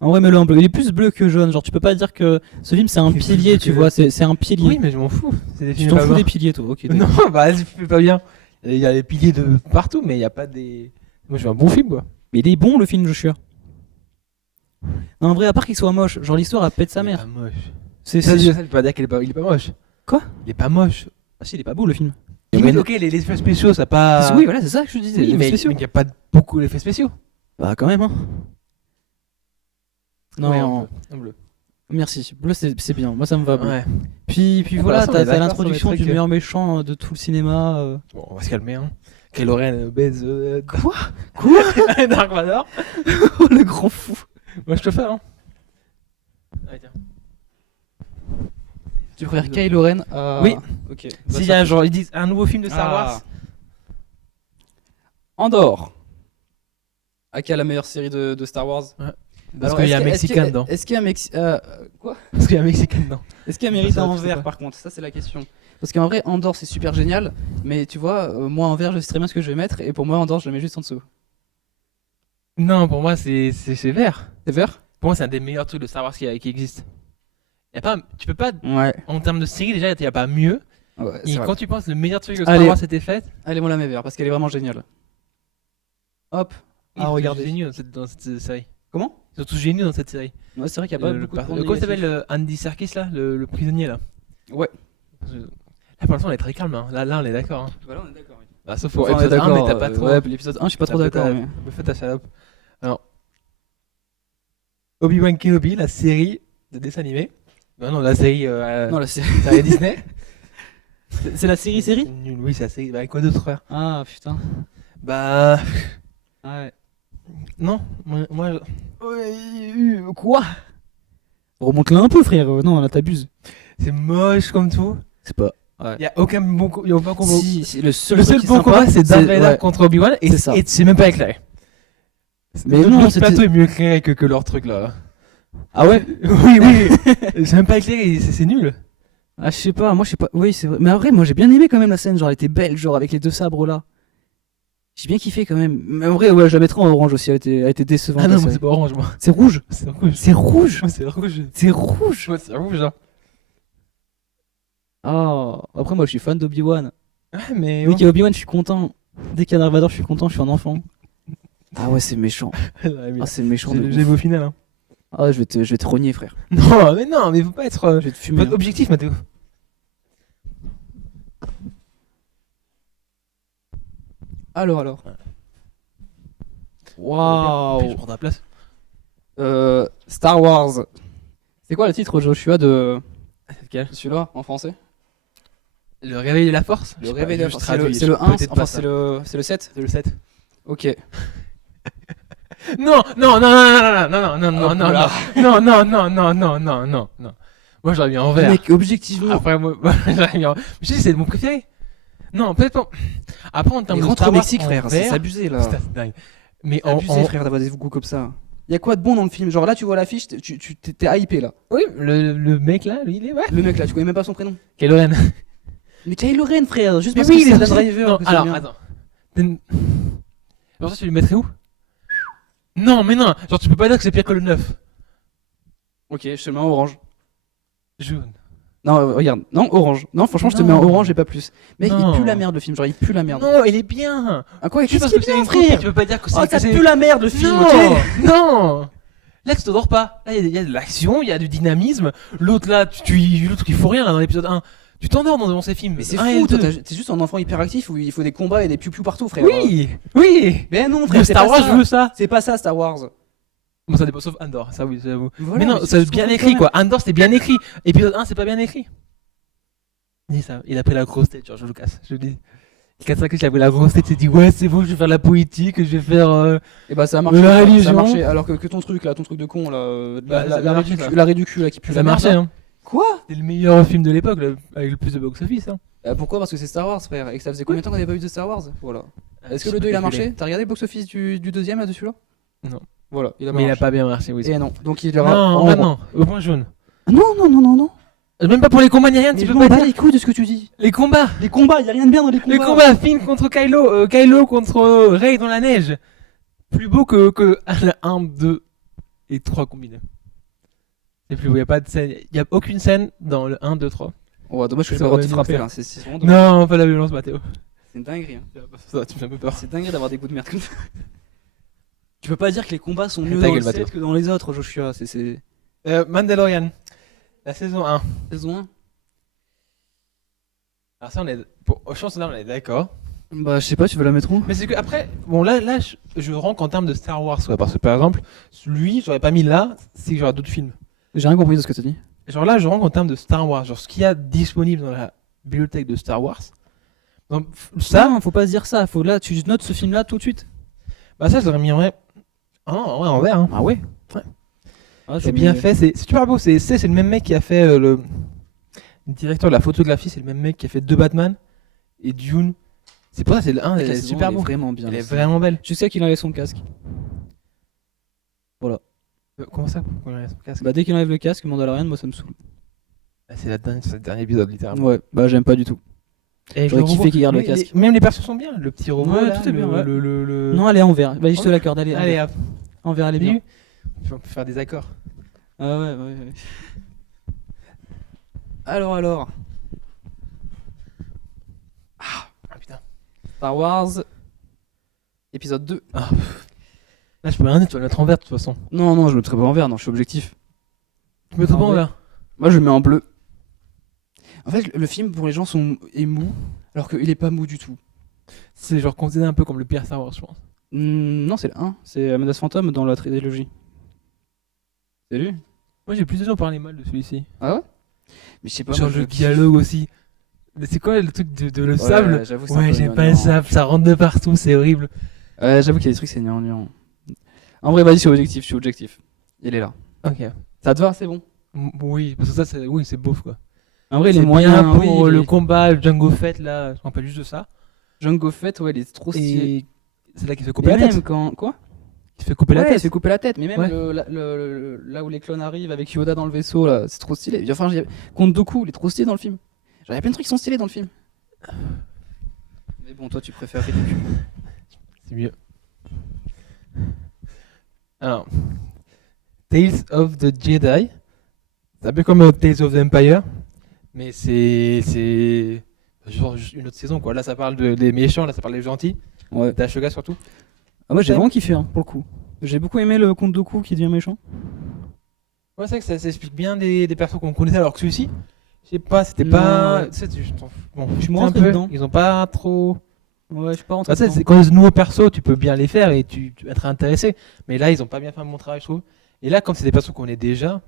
En vrai, mets-le en bleu. Il est plus bleu que jaune. Genre, tu peux pas dire que ce film c'est un Il est plus pilier, bleu tu que- vois. C'est un pilier. Oui, mais je m'en fous. C'est des Tu films t'en pas fous morts. des piliers, toi. Ok. Non, bah vas-y, fais pas bien. Il y a les piliers de partout, mais il y a pas des. Moi je veux un bon film quoi. Mais il est bon le film, Joshua. Non, en vrai, à part qu'il soit moche, genre l'histoire elle pète sa Il est mère. pas moche. C'est. Ça, je peux pas dire qu'il est pas moche. Quoi? Il est pas moche. Ah si, il est pas beau le film. Limite, ok, les effets spéciaux, ça pas. Oui, voilà, c'est ça que je disais. Oui, les mais effets spéciaux. il n'y a pas beaucoup d'effets spéciaux. Bah quand même, hein. Non, Ouais, en bleu. merci. Bleu, c'est bien. Moi, ça me va. Bleu. Ouais. Puis Ah, voilà, bah, ça, on est t'as d'accord l'introduction sur les du trucs. meilleur méchant de tout le cinéma. Bon, on va se calmer, hein. Kylo Ren baise. Quoi? Dark Vador. Oh, le grand fou. Moi, je te fais, hein. Allez, tiens. Tu préfères Kylo Ren à... Oui. Ok. S'il y a genre, ils disent un nouveau film de Star Ah. Wars. Andorre. À qui a la meilleure série de Star Wars? Parce qu'il y a un Mexicain dedans. Est-ce qu'il y a un quoi? Parce qu'il y a un Mexicain dedans. Est-ce qu'il y a mérite Ça, un je sais envers pas. par contre? Ça, c'est la question. Parce qu'en vrai, Andorre, c'est super génial. Mais tu vois, moi, envers, je sais très bien ce que je vais mettre. Et pour moi, Andorre, je le mets juste en dessous. Non, pour moi, c'est vert. C'est vert? Pour moi, c'est un des meilleurs trucs de Star Wars qui existe. Y a pas, tu peux pas, Ouais. en termes de série, déjà, il n'y a pas mieux. Ouais, Et c'est vrai. quand tu penses le meilleur truc que Star Allez. Wars s'était fait, Allez, moi la mets vert parce qu'elle est vraiment géniale. Hop. Ah, ils regardez. sont géniaux dans cette série. Comment? Ils sont tous géniaux dans cette série. Ouais, c'est vrai qu'il n'y a pas beaucoup de points Comment il s'appelle négatifs. Andy Serkis là, le prisonnier là. Ouais. Là pour l'instant on est très calme. Hein. Là on est d'accord. Hein. Voilà, on est d'accord. Bah, sauf pour Enfin, on est l'épisode 1, mais d'accord, t'as pas trop. Ouais, l'épisode 1, je suis pas trop d'accord. Mais... Me fais ta salope. Alors, Obi-Wan Kenobi, la série de dessin animé. Non, la série. Non, là, c'est série Disney. c'est la série? Nul, oui, c'est la série. Bah, quoi d'autre frère? Ah putain. Bah. Ouais. Non, moi. Quoi? Remonte-la un peu, frère. Non, là, t'abuses. C'est moche comme tout. C'est pas. Ouais. Y a aucun bon y a aucun combat. Si, le seul, Le truc seul qui est bon sympa, combat, c'est Darth Vader ouais. contre Obi-Wan et C'est ça. c'est même pas éclairé. Mais Le non, notre c'était- plateau est mieux éclairé que leur truc là. Ah ouais? Oui, oui. C'est même pas éclairé, c'est nul. Ah, je sais pas, moi je sais pas. Oui, c'est vrai. Mais en vrai, moi j'ai bien aimé quand même la scène. Genre, elle était belle, genre avec les deux sabres là. J'ai bien kiffé quand même. Mais en vrai, ouais, je la mettrais en orange aussi. Elle était décevante. Ah non, la moi scène. c'est pas orange, moi. C'est rouge. C'est rouge. C'est rouge. Moi c'est rouge. C'est rouge. Moi c'est rouge, hein. Ah, après, moi je suis fan d'Obi-Wan. Ouais, mais. Dès qu'il y a Obi-Wan, je suis content. Dès qu'il y a Darth Vader, je suis content, je suis un enfant. Ah ouais, c'est méchant. Ah, c'est méchant. de J'ai ouf. au final, hein. Ah, je vais te rogner, frère. Non, mais faut pas être. Je vais te Faut fumer. être objectif, Mathéo. Alors. Je Waouh. prends ta place. Star Wars. C'est quoi le titre, Joshua, de C'est lequel? celui-là en français? Le réveil de la force. Le Je sais réveil pas, de je c'est traduis, c'est le je 1, peut-être enfin pas c'est ça. le 7. C'est le 7. Ok. Non. Non. Moi j'aurais mis en vert. Mec, objectivement, Après moi j'aurais mis en. Je sais c'est mon préféré. Non, peut-être pas. Après en termes il de rentre Star au Wars, Mexique, en frère, c'est vert, abusé là. putain, c'est dingue. Mais C'est abusé, en. frère, d'avoir des goûts comme ça. Y a quoi de bon dans le film? Genre là, tu vois l'affiche, t'es hypé là. Oui, le mec là, lui il est ouais. Le mec là, tu connais même pas son prénom. Kylo Ren. Mais Kylo Ren, frère, juste Mais parce oui, que il c'est est un driver. Non, que c'est alors bien. attends. Alors ça tu le mettrais où? Non, mais non, genre tu peux pas dire que c'est pire que le 9. Ok, je te le mets en orange. Jaune. Non, regarde, non, orange. Non, franchement, je te Non. mets en orange et pas plus. Mec, Non. il pue la merde le film, genre il pue la merde. Non, il est bien. Ah quoi, Juste qu'est-ce parce qu'il que est c'est bien, une copie, frère? tu peux pas dire que c'est Oh, ça que c'est- pue la merde le film, Non, ok? non. Là, tu t'endors pas. Là, il y a de l'action, il y a du dynamisme. L'autre, là, l'autre, il faut rien là, dans l'épisode 1. Tu t'endors dans ces films. Mais c'est Un et fou, toi, deux. t'es juste un enfant hyperactif où il faut des combats et des piou-piou partout, frère. Oui, oui. Mais non, Le frère, c'est Star pas Wars, ça. je veux ça. C'est pas ça, Star Wars. Bon, ça dépend, sauf Andor, ça oui, j'avoue. Voilà, mais non, c'est c'est juste bien qu'on écrit fait quoi. Andor, c'est bien écrit. Épisode 1, c'est pas bien écrit. Dis ça, il a pris la grosse tête, George Lucas. Je dis. 4-5 il a pris la grosse tête, il s'est dit ouais, c'est bon, je vais faire la politique, je vais faire. Et bah ça a marché, La ça a religion. marché. Alors que ton truc là, ton truc de con là, Bah, ça a la marché, rédu- ça. la réducule là qui pue Ça la a merde, marché, là. hein. Quoi? C'est le meilleur film de l'époque, avec le plus de box-office. Hein. Pourquoi? Parce que c'est Star Wars, frère. Et que ça faisait combien de temps qu'on n'avait pas eu de Star Wars? Voilà. Est-ce que le 2 il a marché? T'as regardé le box-office du deuxième là-dessus là? Non. Voilà, il a Mais il a marché. pas bien marché, oui. Et non, donc il y aura. Non, en- maintenant, au point jaune. Non, non, non, non, non. Même pas pour les combats ni rien, Mais tu je peux m'en pas bats dire. les couilles de ce que tu dis. Les combats. Les combats, il y a rien de bien dans les combats. Les combats, Finn contre Kylo, Kylo contre Rey dans la neige. Plus beau que le 1, 2 et 3 combinés. C'est plus beau, il n'y a pas de scène. Il n'y a aucune scène dans le 1, 2, 3. Oh, dommage que je Ça vais pas aurait te dû frapper le là. C'est vraiment dommage. Non, pas la violence, Mathéo. C'est une dinguerie. Hein. Ça, tu me fais un peu peur. C'est dingue d'avoir des coups de merde comme ça. Tu peux pas dire que les combats sont mieux Ta dans gueule, le Mathéo. 7 que dans les autres, Joshua. C'est Mandalorian, la saison 1. saison 1. Alors ça, je pense que là, on est d'accord. Bah, je sais pas, tu veux la mettre où? Mais c'est que après, bon là je rank en termes de Star Wars, quoi, parce que par exemple, lui, j'aurais pas mis là, c'est que j'aurais d'autres films. J'ai rien compris de ce que tu dis. Genre là, je rank en termes de Star Wars, genre ce qu'il y a disponible dans la bibliothèque de Star Wars. Donc ça, Non, faut pas se dire ça. Faut là, tu notes ce film là tout de suite. bah ça, je l'aurais mis en vrai. Ah non, ouais, en vert. Hein. Ah ouais? Ouais. Ah, C'est bien fait, c'est super beau. C'est le même mec qui a fait le directeur de la photographie, c'est le même mec qui a fait 2 Batman et Dune. C'est pour ça, c'est le 1, elle est super beau. Vraiment bien. Elle est la vraiment belle. Je sais qu'il enlève son casque. Comment ça pourquoi il enlève son casque Bah, dès qu'il enlève le casque, Mandalorian, moi ça me saoule. Ah, c'est le dernier épisode, littéralement. Ouais, bah, j'aime pas du tout. Et J'aurais le kiffé robot- qu'il garde le mais casque. Même les persos sont bien. Le petit robot, Ouais, là, tout est bien, ouais. le- Non, elle est en vert. Vas-y, je te l'accorde. Allez, Allez, hop. en vert, elle est bien. On peut faire des accords. Ah ouais, ouais, ouais. Alors. Ah putain. Star Wars, épisode 2. Là, je peux rien dire, tu vas le mettre en vert de toute façon. Non, non, je le mettrai pas en vert, non, je suis objectif. Tu me mets En pas en vrai. vert. Moi, je le mets en bleu. En fait, le film pour les gens est mou, alors qu'il est pas mou du tout. C'est genre considéré un peu comme le pire Star Wars, je pense. Non, c'est le 1, c'est Amadeus Phantom dans la trilogie. C'est lui? Moi, j'ai plus de gens parler mal de celui-ci. Ah ouais? Mais je sais pas. Genre moi, je le kiffe. dialogue aussi. Mais c'est quoi le truc de le Ouais, sable? j'avoue, c'est un Ouais, peu j'ai gnangnan. pas le sable, ça rentre de partout, c'est horrible. J'avoue qu'il y a des trucs, c'est gnangnan. En vrai, vas-y, je suis objectif. Il est là. Ok. Ça te va, c'est bon? Oui, parce que ça, c'est beauf quoi. En vrai, il est C'est moyen bien pour oui, le il est- combat, le Django Fett là, je me rappelle juste de ça. Django Fett, ouais, il est trop stylé. Et c'est là qu'il se fait Et couper la même tête. quand. Quoi? Il se fait couper la Ouais, tête. il se fait couper la tête, mais même Ouais. là où les clones arrivent avec Yoda dans le vaisseau, là, c'est trop stylé. Enfin, Count Dooku, il est trop stylé dans le film. Genre, il y a plein de trucs qui sont stylés dans le film. Mais bon, toi, tu préfères ridicule. C'est mieux. Alors, Tales of the Jedi. C'est un peu comme Tales of the Empire, mais c'est genre juste une autre saison quoi. Là, ça parle des méchants, là, ça parle des gentils. Ouais. D'Ashoka surtout. Ah, moi, j'ai Ouais. vraiment kiffé, hein, pour le coup. J'ai beaucoup aimé le Count Dooku qui devient méchant. Ouais, c'est vrai que ça explique bien des persos qu'on connaissait, alors que celui-ci, je sais pas, c'était Non, pas. ouais. Tu sais, bon, Je suis tu moins sais, un rentré peu, dedans. ils ont pas trop. Ouais, je suis pas rentré Ah, tu sais, dedans. c'est quand les nouveaux persos, tu peux bien les faire et tu vas être intéressé. Mais là, ils ont pas bien fait un bon travail, je trouve. Et là, comme c'est des persos qu'on connaît déjà,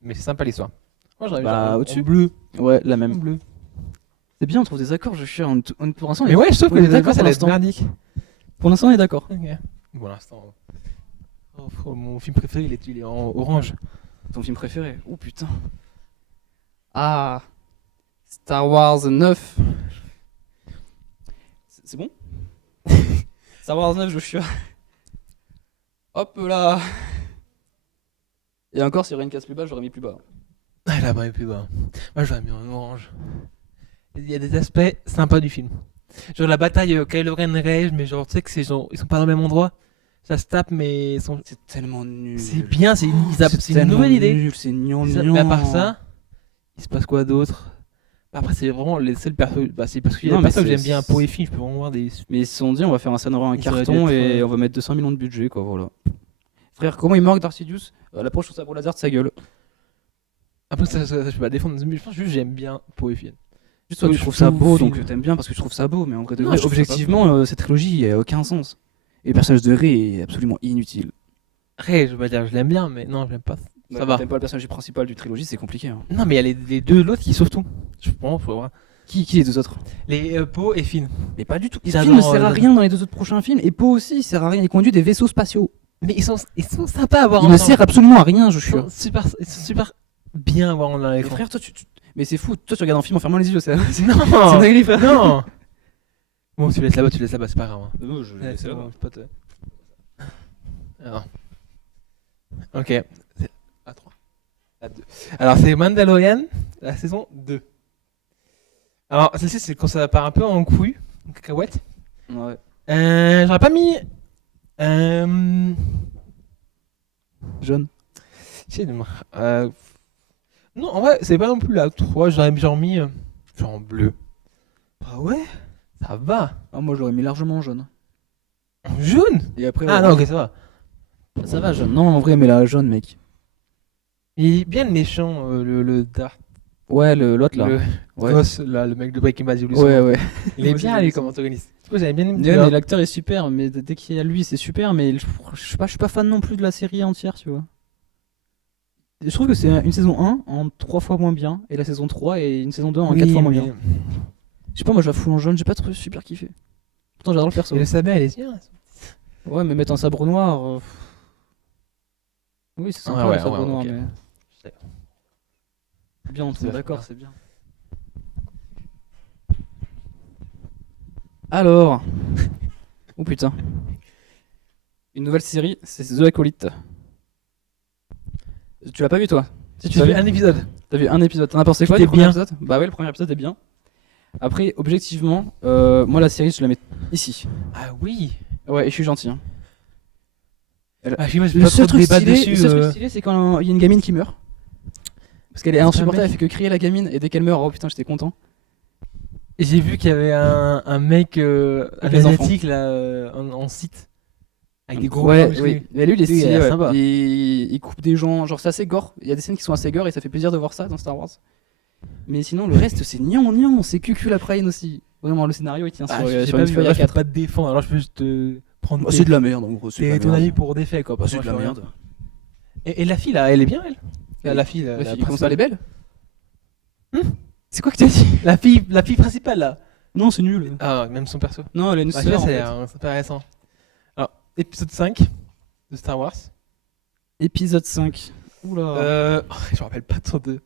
mais c'est sympa l'histoire. Moi, j'aurais mis Bah, genre en au-dessus. bleu. Ouais, la En même. bleu. C'est bien, on trouve des accords, je suis pour l'instant. Mais ouais, je trouve on que est les d'accord accords, ça pour va être l'instant. merdique. Pour l'instant, on est d'accord. Ok. Pour l'instant. Mon film préféré, il est en orange. Ton film préféré? Oh putain. Ah. Star Wars 9. C'est bon? Star Wars 9, Joshua. Hop là. Et encore, s'il y aurait une case plus bas, j'aurais mis plus bas. Ah, là-bas, il est plus bas. Moi, j'aurais mis en orange. Il y a des aspects sympas du film. Genre la bataille Kylo Ren Rey, mais genre, tu sais que ils sont pas dans le même endroit. Ça se tape, mais ils sont... C'est tellement nul. c'est bien, c'est une tellement nouvelle idée. nul, c'est Mais à part ça, il se passe quoi d'autre? Après, c'est vraiment les seuls persos. Bah, c'est parce qu'il y a Non, des mais persos que c'est- j'aime bien pour les films, je peux vraiment voir des. Mais ils se sont dit, on va faire un scénario en Ils auraient dû carton être, et on va mettre 200 millions de budget, quoi, voilà. Frère, comment il manque Darth Sidious l'approche sur sabre laser de sa gueule. Après, je peux pas défendre, mais je pense juste que j'aime bien Poe et Finn. Juste toi, Oui, tu je trouves ça trouve beau, film. donc t'aimes bien parce que tu trouves ça beau, mais en vrai, de Non, vrai, je trouve ça objectivement, cette trilogie a aucun sens. Et le personnage de Rey est absolument inutile. Après, je vais pas dire que je l'aime bien, mais non, je l'aime pas. Ça va. T'aimes pas le personnage principal du trilogie, c'est compliqué. Hein. Non, mais il y a les deux l'autre qui sauvent tout. Je pense, faut voir. Qui les deux autres? Les Poe et Finn. Mais pas du tout. Ils Finn adorent, ne sert à rien dans les deux autres prochains films, et Poe aussi, il sert à rien. Il conduit des vaisseaux spatiaux. Mais ils sont sympas à voir Il ne ensemble. sert absolument à rien, je suis Ils sont super bien à voir en Mais l'écran. frère, toi, mais c'est fou. Toi, tu regardes un film en fermant les yeux, c'est Non, c'est une dinguerie, frère. non. Bon, tu laisses là-bas, c'est pas grave. Hein. Non, je Ouais, laisse c'est ça. bon, c'est pas Alors. Ok. C'est à 3. À 2. Alors, c'est Mandalorian, la saison 2. Alors, celle-ci, c'est quand ça part un peu en couille, en cacahuète. Ouais. J'aurais pas mis. Jaune. J'essaie de non, en vrai, c'est pas non plus la 3, j'aurais genre mis. Genre en bleu. Ah ouais? Ça va. Ah, moi, je l'aurais mis largement jaune. En jaune. Et après, Ah non, ok, ça va. ça va, jaune. Non, en vrai, mais la jaune, mec. Il est bien le méchant, le Darth. Ouais, l'autre là. Le Ouais. gosse, là, le mec de Breaking Bad, j'ai oublié Ouais, son nom. ouais. Il est Moi, bien, j'ai lui, oublié comme son antagoniste. C'est quoi, j'avais bien aimé. Ouais, mais l'acteur est super, mais dès qu'il y a lui, c'est super, mais je suis pas fan non plus de la série entière, tu vois. Je trouve que c'est une saison 1 en 3 fois moins bien, et la saison 3 et une saison 2 en 4 fois moins bien. Je sais pas, moi je la fous en jaune, j'ai pas trop super kiffé. Pourtant j'adore le perso. Et le sabot, elle est bien. Ouais, mais mettre un sabre noir. Oui, c'est sympa Ouais, le sabre ouais, noir, ok. mais. C'est bien, on C'est est d'accord, vachement c'est bien. Alors. Oh putain. Une nouvelle série, c'est The Acolyte. Tu l'as pas vu toi? Si J'ai l'as vu vu. un épisode. T'as vu un épisode, t'en as pensé quoi C'était du premier bien. épisode? Bah ouais, le premier épisode est bien. Après, objectivement, moi la série je la mets ici. Ah oui. Ouais, et je suis gentil. Hein. Ah, je sais pas, j'ai Le pas seul trop de truc débat stylé, dessus. le seul truc stylé, c'est quand il y a une gamine qui meurt. Parce qu'elle est insupportable, elle mec. fait que crier la gamine, et dès qu'elle meurt, oh putain, j'étais content. Et j'ai vu qu'il y avait un mec Avec les asiatique là en site. Avec des gros Ouais, plans, oui. Mais lui, il est Lui, il a stylé, l'air ouais. sympa. Il coupe des gens, genre c'est assez gore. Il y a des scènes qui sont assez gore et ça fait plaisir de voir ça dans Star Wars. Mais sinon, le reste, c'est gnan, c'est cucul la Prine aussi. Vraiment, le scénario il tient Ah, sur, j'ai sur pas une vu, feuille là, à je peux 4. pas te défendre, alors je peux juste te prendre Bah, c'est de la merde en gros, c'est de la ton merde. avis pour des faits quoi. Bah, parce c'est que de la moi, je merde. fais rien. Et la fille là, elle est bien elle. Oui. La fille, La fille, principale. comment ça, elle est belle? Hmm C'est quoi que t'as dit? La fille principale là. Non, c'est nul. Ah, même son perso. Non, elle a une Ah, sœur. en c'est fait. intéressant. Alors, épisode 5 de Star Wars. Épisode 5. Oula. Je me rappelle pas trop de.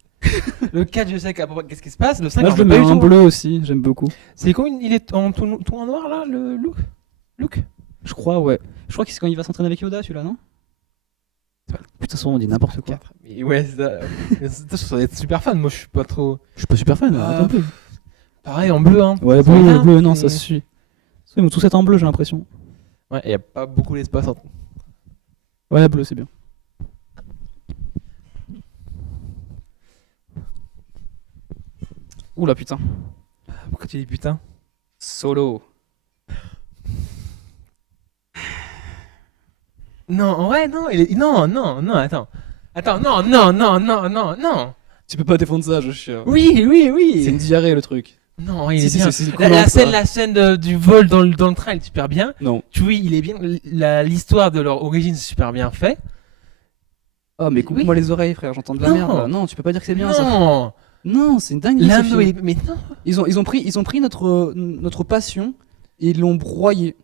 Le 4, je sais qu'à peu près qu'est-ce qui se passe. Le 5, Moi, on je le rappelle mets pas en du tout. bleu aussi, j'aime beaucoup. C'est quand il est en tout en noir là, le look. Je crois, ouais. Je crois que c'est quand il va s'entraîner avec Yoda, celui-là, non? Putain, ça, on dit n'importe quoi. 4. Mais ouais, c'est ça. Mais ça doit être super fan. Moi, je suis pas trop. Je suis pas super fan, Ah, arrête un peu. Pareil en bleu, hein. Ouais, Ça va bien, bleu, non, mais- ça se suit. Ils vont tous être en bleu, j'ai l'impression. Ouais, il y a pas beaucoup d'espace entre. Ouais, bleu, c'est bien. Oula, putain. Pourquoi tu dis putain? Solo. Non, ouais, non, non, attends. Attends, non. Tu peux pas défendre ça, je suis. Oui. C'est une diarrhée, le truc. Non, il Si, est si, bien. c'est La coulant, ça. scène du vol dans le train, elle est super bien. Non. Chewie, il est bien. L'histoire de leur origine, c'est super bien fait. Oh, mais coupe-moi les oreilles, frère, j'entends de la Non. merde là. Non, tu peux pas dire que c'est bien ça. Non. Non, c'est une dinguerie. ce Lando, film. mais non. Ils ont pris notre passion et ils l'ont broyé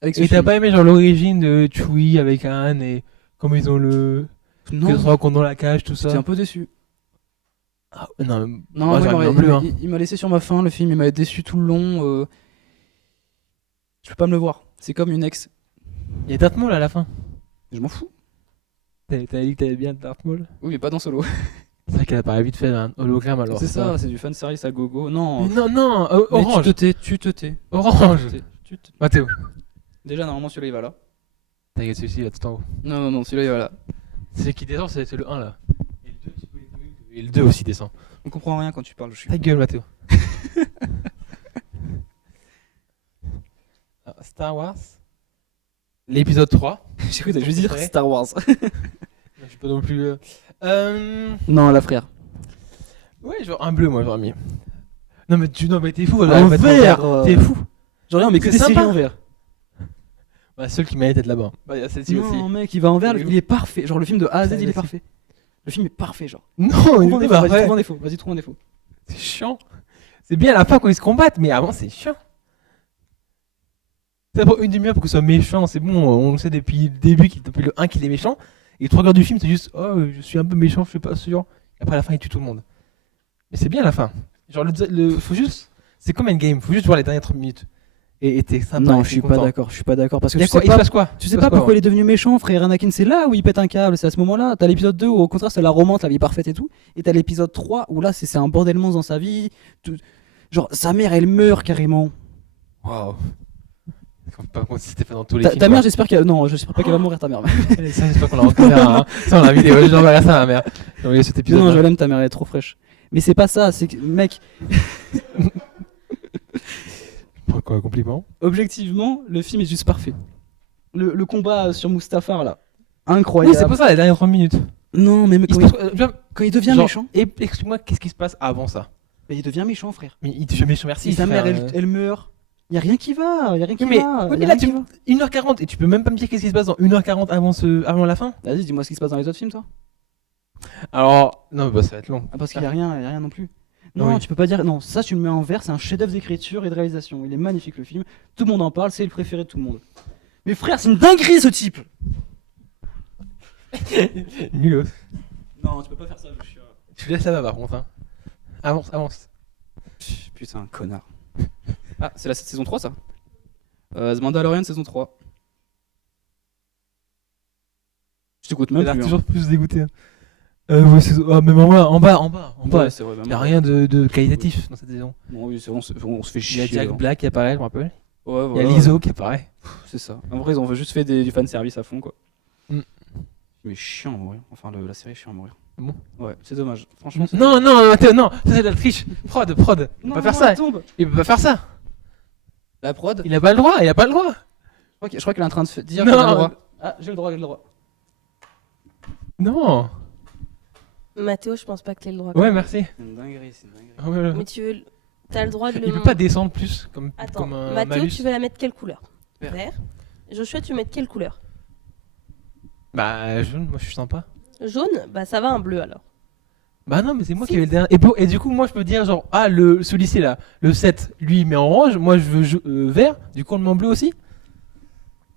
avec ce Et t'as film. pas aimé genre l'origine de Chewie avec Han et comment ils ont Non, qu'ils se rencontrent dans la cage, tout j'étais ça. un peu déçu. Ah, non, Non, moi, moi, j'aurais mis en bleu. Hein. il m'a laissé sur ma faim, le film, il m'a déçu tout le long. Je peux pas me le voir. C'est comme une ex. Il y a Darth Maul à la fin. Je m'en fous. T'as dit que t'avais bien Darth Maul. Oui, mais pas dans Solo. C'est vrai qu'elle apparaît vite fait un hologramme alors. C'est ça, c'est du fanservice à gogo. Non. Mais non, Mais orange. tu te tais. Orange. Tu te tais. Mathéo. Déjà, normalement, celui-là, il va là. T'inquiète, celui-ci il va tout en haut. Non, celui-là, il va là. C'est qui descend, c'est le 1 là. Et le 2, tu peux les et le 2 aussi descend. On comprend rien quand tu parles, je suis. Ta gueule, Mathéo. Star Wars l'épisode 3. J'ai cru que t'allais juste dire Ouais. Star Wars. Je suis pas non plus. Non, là, frère. Ouais, genre un bleu, moi j'aurais mis. Non, mais t'es fou, En voilà, vert, T'es fou. Genre, non, mais que C'est des séries sympa. en vert. Bah, seul qui mérite d'être là-bas. Bah, il y a celle-ci aussi. Non, mec, il va en vert, Il est il est parfait. Genre, le film de A à Z, Ça, il est là-dessus. parfait. Le film est parfait, genre. Non, Trouve il un est défaut, pas vas-y, vrai. trouve un défaut. Vas-y, trouve un défaut. C'est chiant. C'est bien à la fin quand ils se combattent, mais avant c'est chiant. Ça prend une demi-heure pour que ce soit méchant, c'est bon, on le sait depuis le début, depuis le 1 qu'il est méchant. Et 3 quarts du film, c'est juste, oh, je suis un peu méchant, je suis pas sûr. Et après, à la fin, il tue tout le monde. Mais c'est bien à la fin. Genre, faut juste. C'est comme Endgame, faut juste voir les dernières 30 minutes. Et t'es sympa. Non, et je t'es suis pas content. d'accord, je suis pas d'accord. Parce que Il y a tu quoi sais Il se pas, passe quoi tu sais pas pourquoi il est devenu méchant, frère Anakin. C'est là où il pète un câble, c'est à ce moment-là. T'as l'épisode 2 où au contraire c'est la romance, la vie parfaite et tout. Et t'as l'épisode 3 où là c'est un bordel monstre dans sa vie. Genre sa mère elle meurt carrément. Waouh. Par contre, c'était pas dans tous les Ta films. ta mère, quoi. j'espère qu'elle. Non, j'espère pas qu'elle va mourir ta mère. Ça, j'espère qu'on l'a en caméra. Hein. Ça, on l'a vidéo, je l'enverrai ça à ma mère. J'ai envoyé cet épisode. Non, je l'aime ta mère, elle est trop fraîche. Mais c'est pas ça, c'est que, mec, Pourquoi un compliment objectivement, le film est juste parfait. Le combat sur Mustafar là, Oui, incroyable. c'est pour ça, les dernières 3 minutes. Non, mais Il se quand, passe- quand il devient genre, méchant, Et explique-moi, qu'est-ce qui se passe avant ça mais il devient méchant, frère. Mais il devient méchant, merci. Si sa mère, frère. elle meurt, y a rien qui va, y a rien qui Oui, mais, va. oui, y mais a là, rien qui va. 1h40, et tu peux même pas me dire qu'est-ce qui se passe dans 1h40 avant la fin Vas-y, dis-moi ce qui se passe dans les autres films, toi. Alors, non, mais bah, ça va être long. Ah, parce qu'il y a rien non plus. Non, Oui. tu peux pas dire. Non, ça, tu le mets en vert, c'est un chef-d'œuvre d'écriture et de réalisation. Il est magnifique le film. Tout le monde en parle, c'est le préféré de tout le monde. Mais frère, c'est une dinguerie ce type. Nulos. Non, tu peux pas faire ça, je suis. Tu laisses là-bas par contre. Hein. Avance. Putain, connard. Ah, c'est la saison 3 ça. The Mandalorian saison 3. Je t'écoute Il même a plus. toujours plus dégoûté. Ouais, même en bas. Ouais, c'est vrai. Il n'y a rien de qualitatif dans cette saison. Bon, oui, c'est bon, on se fait Il y chier. a Jack hein. Black qui apparaît, je me rappelle. Ouais, Il y voilà. a Lizzo qui apparaît. C'est ça. En vrai, ils ont juste fait du fanservice à fond quoi. Mm. Mais chiant à mourir. Enfin, la série est chiant à mourir. Bon. Ouais, c'est dommage. Franchement. c'est Non, ça c'est de la triche. Prod. Il peut Non, pas faire non, ça. elle tombe. Il peut pas faire ça. La prod. Il a pas le droit. Je crois qu'elle est en train de dire Non. qu'elle a le droit. Ah, j'ai le droit. Non. Mathéo, je pense pas que t'aies le droit. Ouais, merci. C'est une dinguerie. Ouais. Mais tu veux. T'as le droit de le. Il peut pas descendre plus comme Attends, comme un Mathéo, malus. tu veux la mettre quelle couleur? Vert. Vert. Joshua, tu veux mettre quelle couleur? Bah, jaune, moi je suis sympa. Jaune? Bah ça va un bleu alors. Bah non, mais c'est moi Si. qui avais le dernier. Et du coup, moi je peux dire genre, celui-ci là, le 7, lui il met en orange, moi je veux vert, du coup on le met en bleu aussi.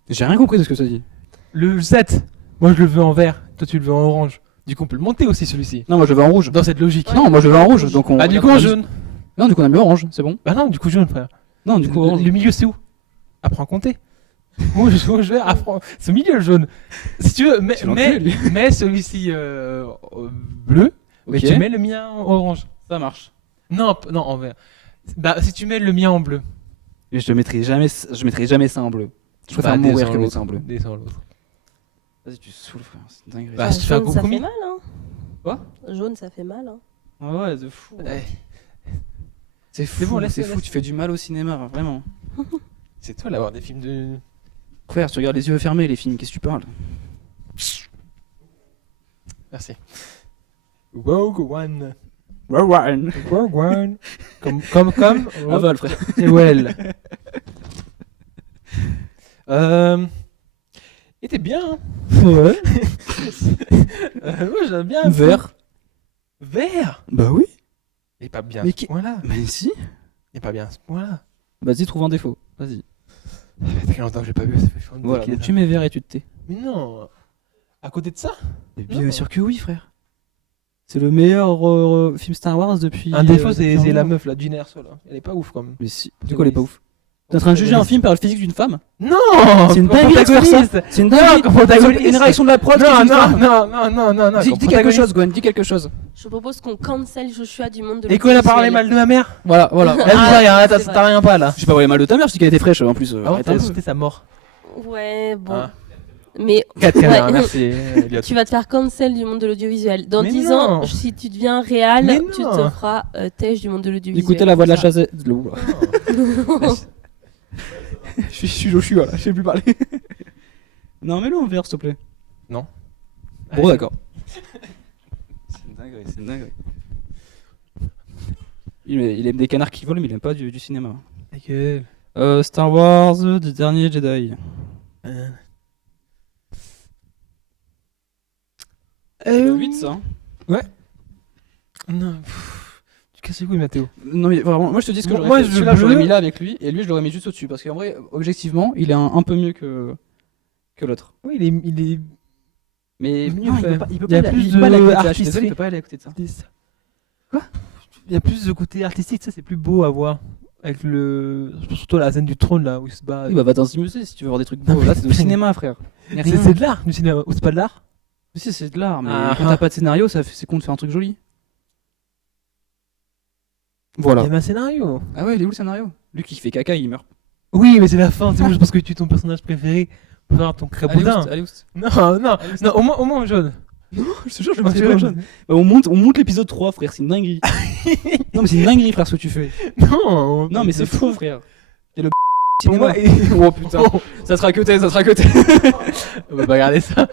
J'ai rien compris de ce que ça dit. Le 7, moi je le veux en vert, toi tu le veux en orange. Du coup on peut le monter aussi celui-ci. Non, moi je veux en rouge. Dans cette logique. Non, moi je veux en rouge. Donc on. Ah, du coup en jaune. Non, du coup on a mis orange, c'est bon. Bah non, du coup jaune, frère. Non, du coup le, orange. le milieu c'est où? Apprends à compter. Rouge, vert, c'est au milieu le jaune. Si tu veux, C'est l'enculé, lui. mets celui-ci bleu, mais Ok. tu mets le mien en orange. Ça marche. Non, en vert. Bah si tu mets le mien en bleu. Et je mettrai jamais ça en bleu. Je préfère Bah, mourir descends que mettre l'autre. ça en bleu. Descends l'autre. Vas-y, tu saoules, frère. C'est une dinguerie. Bah, si tu fais un jaune, ça compromis. fait mal, hein. Quoi? Jaune, ça fait mal, hein. Ouais, de fou. Ouais. C'est fou, bon, laisse- c'est fou. laisse. Tu fais du mal au cinéma, vraiment. C'est toi d'avoir des films de. Frère, tu regardes les yeux fermés, les films, qu'est-ce que tu parles? Merci. Rogue One. Warren. Rogue One. Comme. Un vol, frère. C'est well. Il était bien. Hein. Ouais. Moi j'aime bien. Vert. Vert. Bah oui. Il est pas bien. Mais à ce point-là. Mais si. Il est pas bien à ce point-là. Vas-y, trouve un défaut. Vas-y. Ça fait très longtemps que j'ai pas vu. Ça fait chaud de Voilà, bloquer, donc ça. tu mets vert et tu te tais. Mais non. À côté de ça. Mais bien Non. sûr que oui, frère. C'est le meilleur film Star Wars depuis. Un défaut, c'est depuis un la moment. meuf, la Gina Erso, là. Elle est pas ouf, quand même. Mais si. Du coup, elle est pas ouf. T'es en train de juger un film par le physique d'une femme? Non. C'est une comme dinguerie de faire ça. protagoniste. C'est une Non, dinguerie. comme protagoniste. Une réaction de la prod. Non, qui est une non, femme. non. Dis comme quelque protagoniste. chose, Gwen. Dis quelque chose. Je propose qu'on cancel Joshua du monde de Et qu'on a parlé l'audiovisuel. mal de ma mère. Voilà. Elle dit rien, c'est t'as vrai. rien pas là. J'ai pas parlé mal de ta mère, je dis qu'elle était fraîche en plus. Ah, arrête un t'as peu. sauté sa mort. Ouais, bon. Ah. Mais 4 caméras, Ouais. merci. Elliot. tu vas te faire cancel du monde de l'audiovisuel. Dans Mais 10 non. ans, si tu deviens réal, Mais tu non. te feras têche du monde de l'audiovisuel. Écoutez la voix de la Ça. chasse. Je suis Joshua là, je sais plus parler. Non, mets-le en VR, s'il te plaît. Non. Bon, d'accord. C'est une dinguerie, c'est une dinguerie. Il aime des canards qui volent, mais il aime pas du cinéma. Ok. Star Wars, du dernier Jedi. Euh, 8 ça. Non. Tu casses les couilles, Mathéo. Non mais vraiment, moi je te dis ce que Moi, j'aurais fait. je Celui-là, j'aurais bleu. mis là avec lui, et lui je l'aurais mis juste au-dessus, parce qu'en vrai, objectivement, il est un peu mieux que l'autre. Oui, il est. Mais Mieux non, fait. il peut Il y a pas plus il peut pas aller à de côté de ça. Je suis désolé, artistry. il peut pas aller à côté de ça. Quoi? Il y a plus de côté artistique, ça c'est plus beau à voir. Avec le. Surtout la scène du trône là où il se bat. Oui, bah va dans un musée si tu veux voir des trucs beaux. Là, c'est au cinéma, frère. Y a rien. C'est de l'art du cinéma. Ou c'est pas de l'art? Mais si, c'est de l'art, mais Ah, quand t'as pas de scénario, c'est con de faire un truc joli. Voilà. Il y avait un scénario. Ah ouais, il est où le scénario? Lui qui fait caca, il meurt. Oui, mais c'est la fin, c'est juste parce que tu es ton personnage préféré pour faire ton crapaudin. Allez, Oust. Non, au moins jaune. Je te jure, je Au moins me jaune. Bah, on monte l'épisode 3, frère, c'est une dinguerie. Non, mais c'est une dinguerie, frère, ce que tu fais. Non, Non, mais c'est fou, frère. Et le Pour moi, cinéma. Oh putain, ça sera cuté, ça sera cuté. on va pas regarder ça.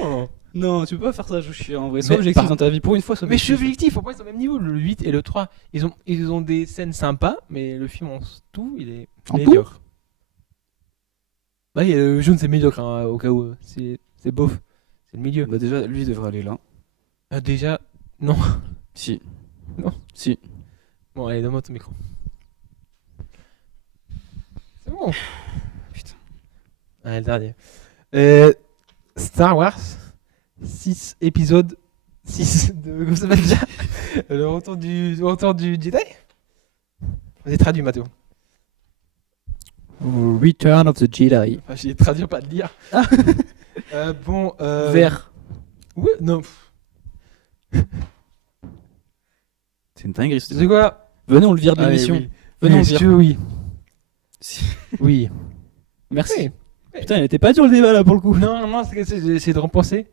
Non. Non, tu peux pas faire ça, je suis en vrai. Sois Mais objectif par- dans ta vie, pour une fois, sois Mais je suis objectif. objectif, pour moi ils sont au même niveau, le 8 et le 3. Ils ont des scènes sympas, mais le film en tout, il est En médiocre. Bah, le jaune c'est médiocre, hein, au cas où. C'est beauf. C'est le milieu. Bah, déjà, lui, il devrait aller là. Déjà, non. Si. Non. Si. Bon, allez, donne-moi ton micro. C'est bon. Putain. Allez, le dernier. Star Wars 6 épisode 6 de comment ça s'appelle déjà le retour du Jedi. Vas-y, traduis Mathéo. Return of the Jedi. Enfin, j'ai traduit, pas de lire. Ah. Bon. Vert. Ouais, non. C'est une dinguerie. Tu sais quoi? Venez, on le vire de Allez, l'émission. oui. Venez, on le Si vire. tu veux, oui. Si. Oui. Merci. Oui. Putain, il était pas dur le débat là pour le coup. Non, c'est que j'ai essayé de repenser.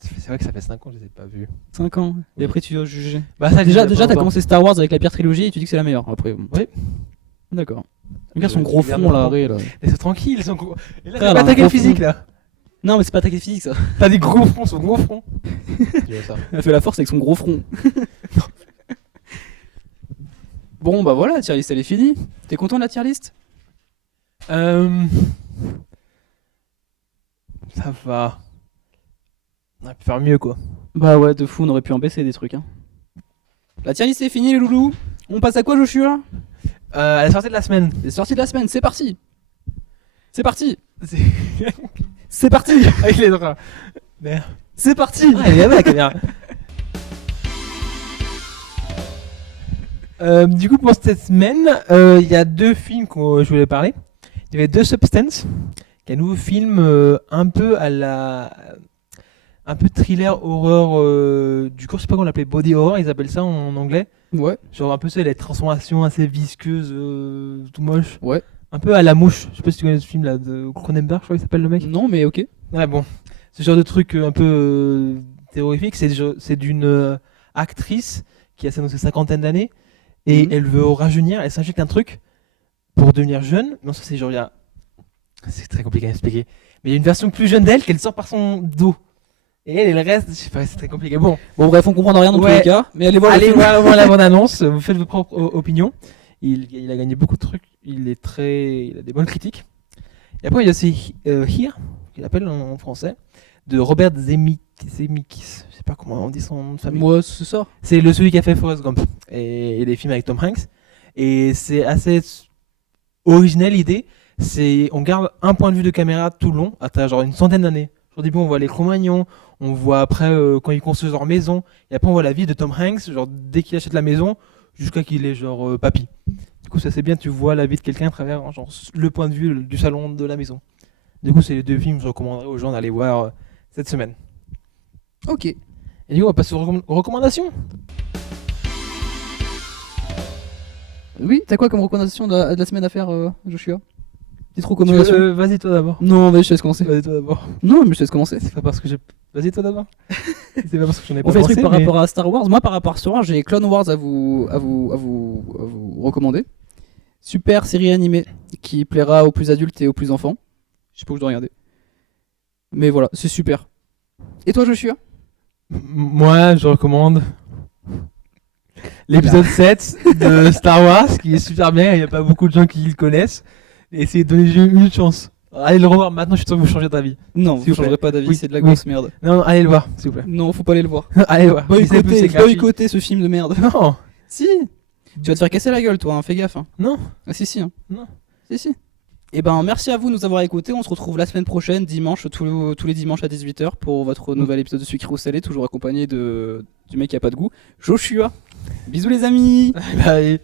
C'est vrai que ça fait 5 ans que je les ai pas vus. 5 ans. Et après, tu dois juger. Bah, ça, Déjà, je les ai pas t'as encore. commencé Star Wars avec la pire trilogie et tu dis que c'est la meilleure. Après, bon. Oui. D'accord. Regarde Je son gros regarde front là, maintenant. arrête là. Laisse tranquille, ils sont gros. Et là, Frère, c'est pas un attaqué gros physique front. là. Non, mais c'est pas attaqué physique ça. T'as des gros fronts, son gros front. Tu vois ça. Elle fait la force avec son gros front. Bon, bah voilà, la tier list elle est finie. T'es content de la tier list? Ça va. On a pu faire mieux quoi. Bah ouais, de fou, on aurait pu en baisser des trucs. Hein. La tier list est finie, les loulous. On passe à quoi, Joshua? À la sortie de la semaine. Les sorties de la semaine, c'est parti. C'est parti. C'est- C'est parti. Avec les droits. Merde. C'est parti. Ah, elle est là la caméra. Du coup, pour cette semaine, il y a 2 films que je voulais parler. Il y avait The Substance, qui est un nouveau film un peu à la. Un peu thriller horreur. Du coup, je sais pas comment l'appeler, body horror, ils appellent ça en anglais. Ouais, Genre un peu, c'est les transformations assez visqueuses, tout moche. ouais. Un peu à la mouche. Je sais pas si tu connais ce film là de Cronenberg, je crois qu'il s'appelle le mec. Non, mais ok. Ouais, bon. Ce genre de truc un peu terrorifique, c'est d'une actrice qui a dans ses 50aine d'années et Mhm. elle veut rajeunir, elle s'injecte un truc pour devenir jeune. Non, ça c'est genre, c'est très compliqué à expliquer. Mais il y a une version plus jeune d'elle qu'elle sort par son dos. Et elle reste, je sais pas, c'est très compliqué. Bon, Bon, bref, on comprend rien dans tous Ouais. les cas. Mais allez voir le allez film. voir la bande-annonce, vous faites vos propres opinions. Il a gagné beaucoup de trucs, il a des bonnes critiques. Et après, il y a aussi Here, qu'il appelle en français, de Robert Zemeckis. Je sais pas comment on dit son nom de famille. Moi, c'est ça. C'est celui qui a fait Forrest Gump et des films avec Tom Hanks. Et c'est assez original l'idée. On garde un point de vue de caméra tout le long, à travers genre une centaine d'années. Au début, on voit les Cro-Magnons, on voit après quand ils construisent leur maison, et après on voit la vie de Tom Hanks, genre dès qu'il achète la maison, jusqu'à qu'il est genre papy. Du coup, ça c'est bien, tu vois la vie de quelqu'un à travers genre, le point de vue du salon de la maison. Du coup, c'est les 2 films que je recommanderais aux gens d'aller voir cette semaine. Ok. Et du coup, on va passer aux recommandations. Oui, t'as quoi comme recommandation de la semaine à faire, Joshua? Petite Tu recommandation. veux, vas-y toi d'abord. Non, mais je te laisse commencer. Vas-y toi d'abord. Non, mais je te laisse commencer. C'est pas parce que j'ai. Vas-y toi d'abord. C'est pas parce que j'en ai pas On fait le pensé, truc par mais- rapport à Star Wars. Moi, par rapport à Star Wars, j'ai Clone Wars à vous recommander. Super série animée qui plaira aux plus adultes et aux plus enfants. Je sais pas où je dois regarder. Mais voilà, c'est super. Et toi, Joshua? Moi, je recommande l'épisode 7 de Star Wars, qui est super bien. Il n'y a pas beaucoup de gens qui le connaissent. Et essayez de donner une chance. Allez le revoir maintenant, je suis sûr que vous changez d'avis. Non, S'il vous vous plaît. changerez pas d'avis, Oui, c'est de la oui. grosse merde. Non, allez le voir, s'il vous plaît. Non, faut pas aller le voir. Allez le voir. Boycotter ce film de merde. Non, Si, tu vas te faire casser la gueule, toi, hein, fais gaffe. Hein. non. Ah, si, si. Hein. Non. Si. Et ben, merci à vous de nous avoir écoutés. On se retrouve la semaine prochaine, dimanche, tous les dimanches à 18h pour votre nouvel épisode de Sucré ou Salé, toujours accompagné du mec qui a pas de goût, Joshua. Bisous les amis. Bye.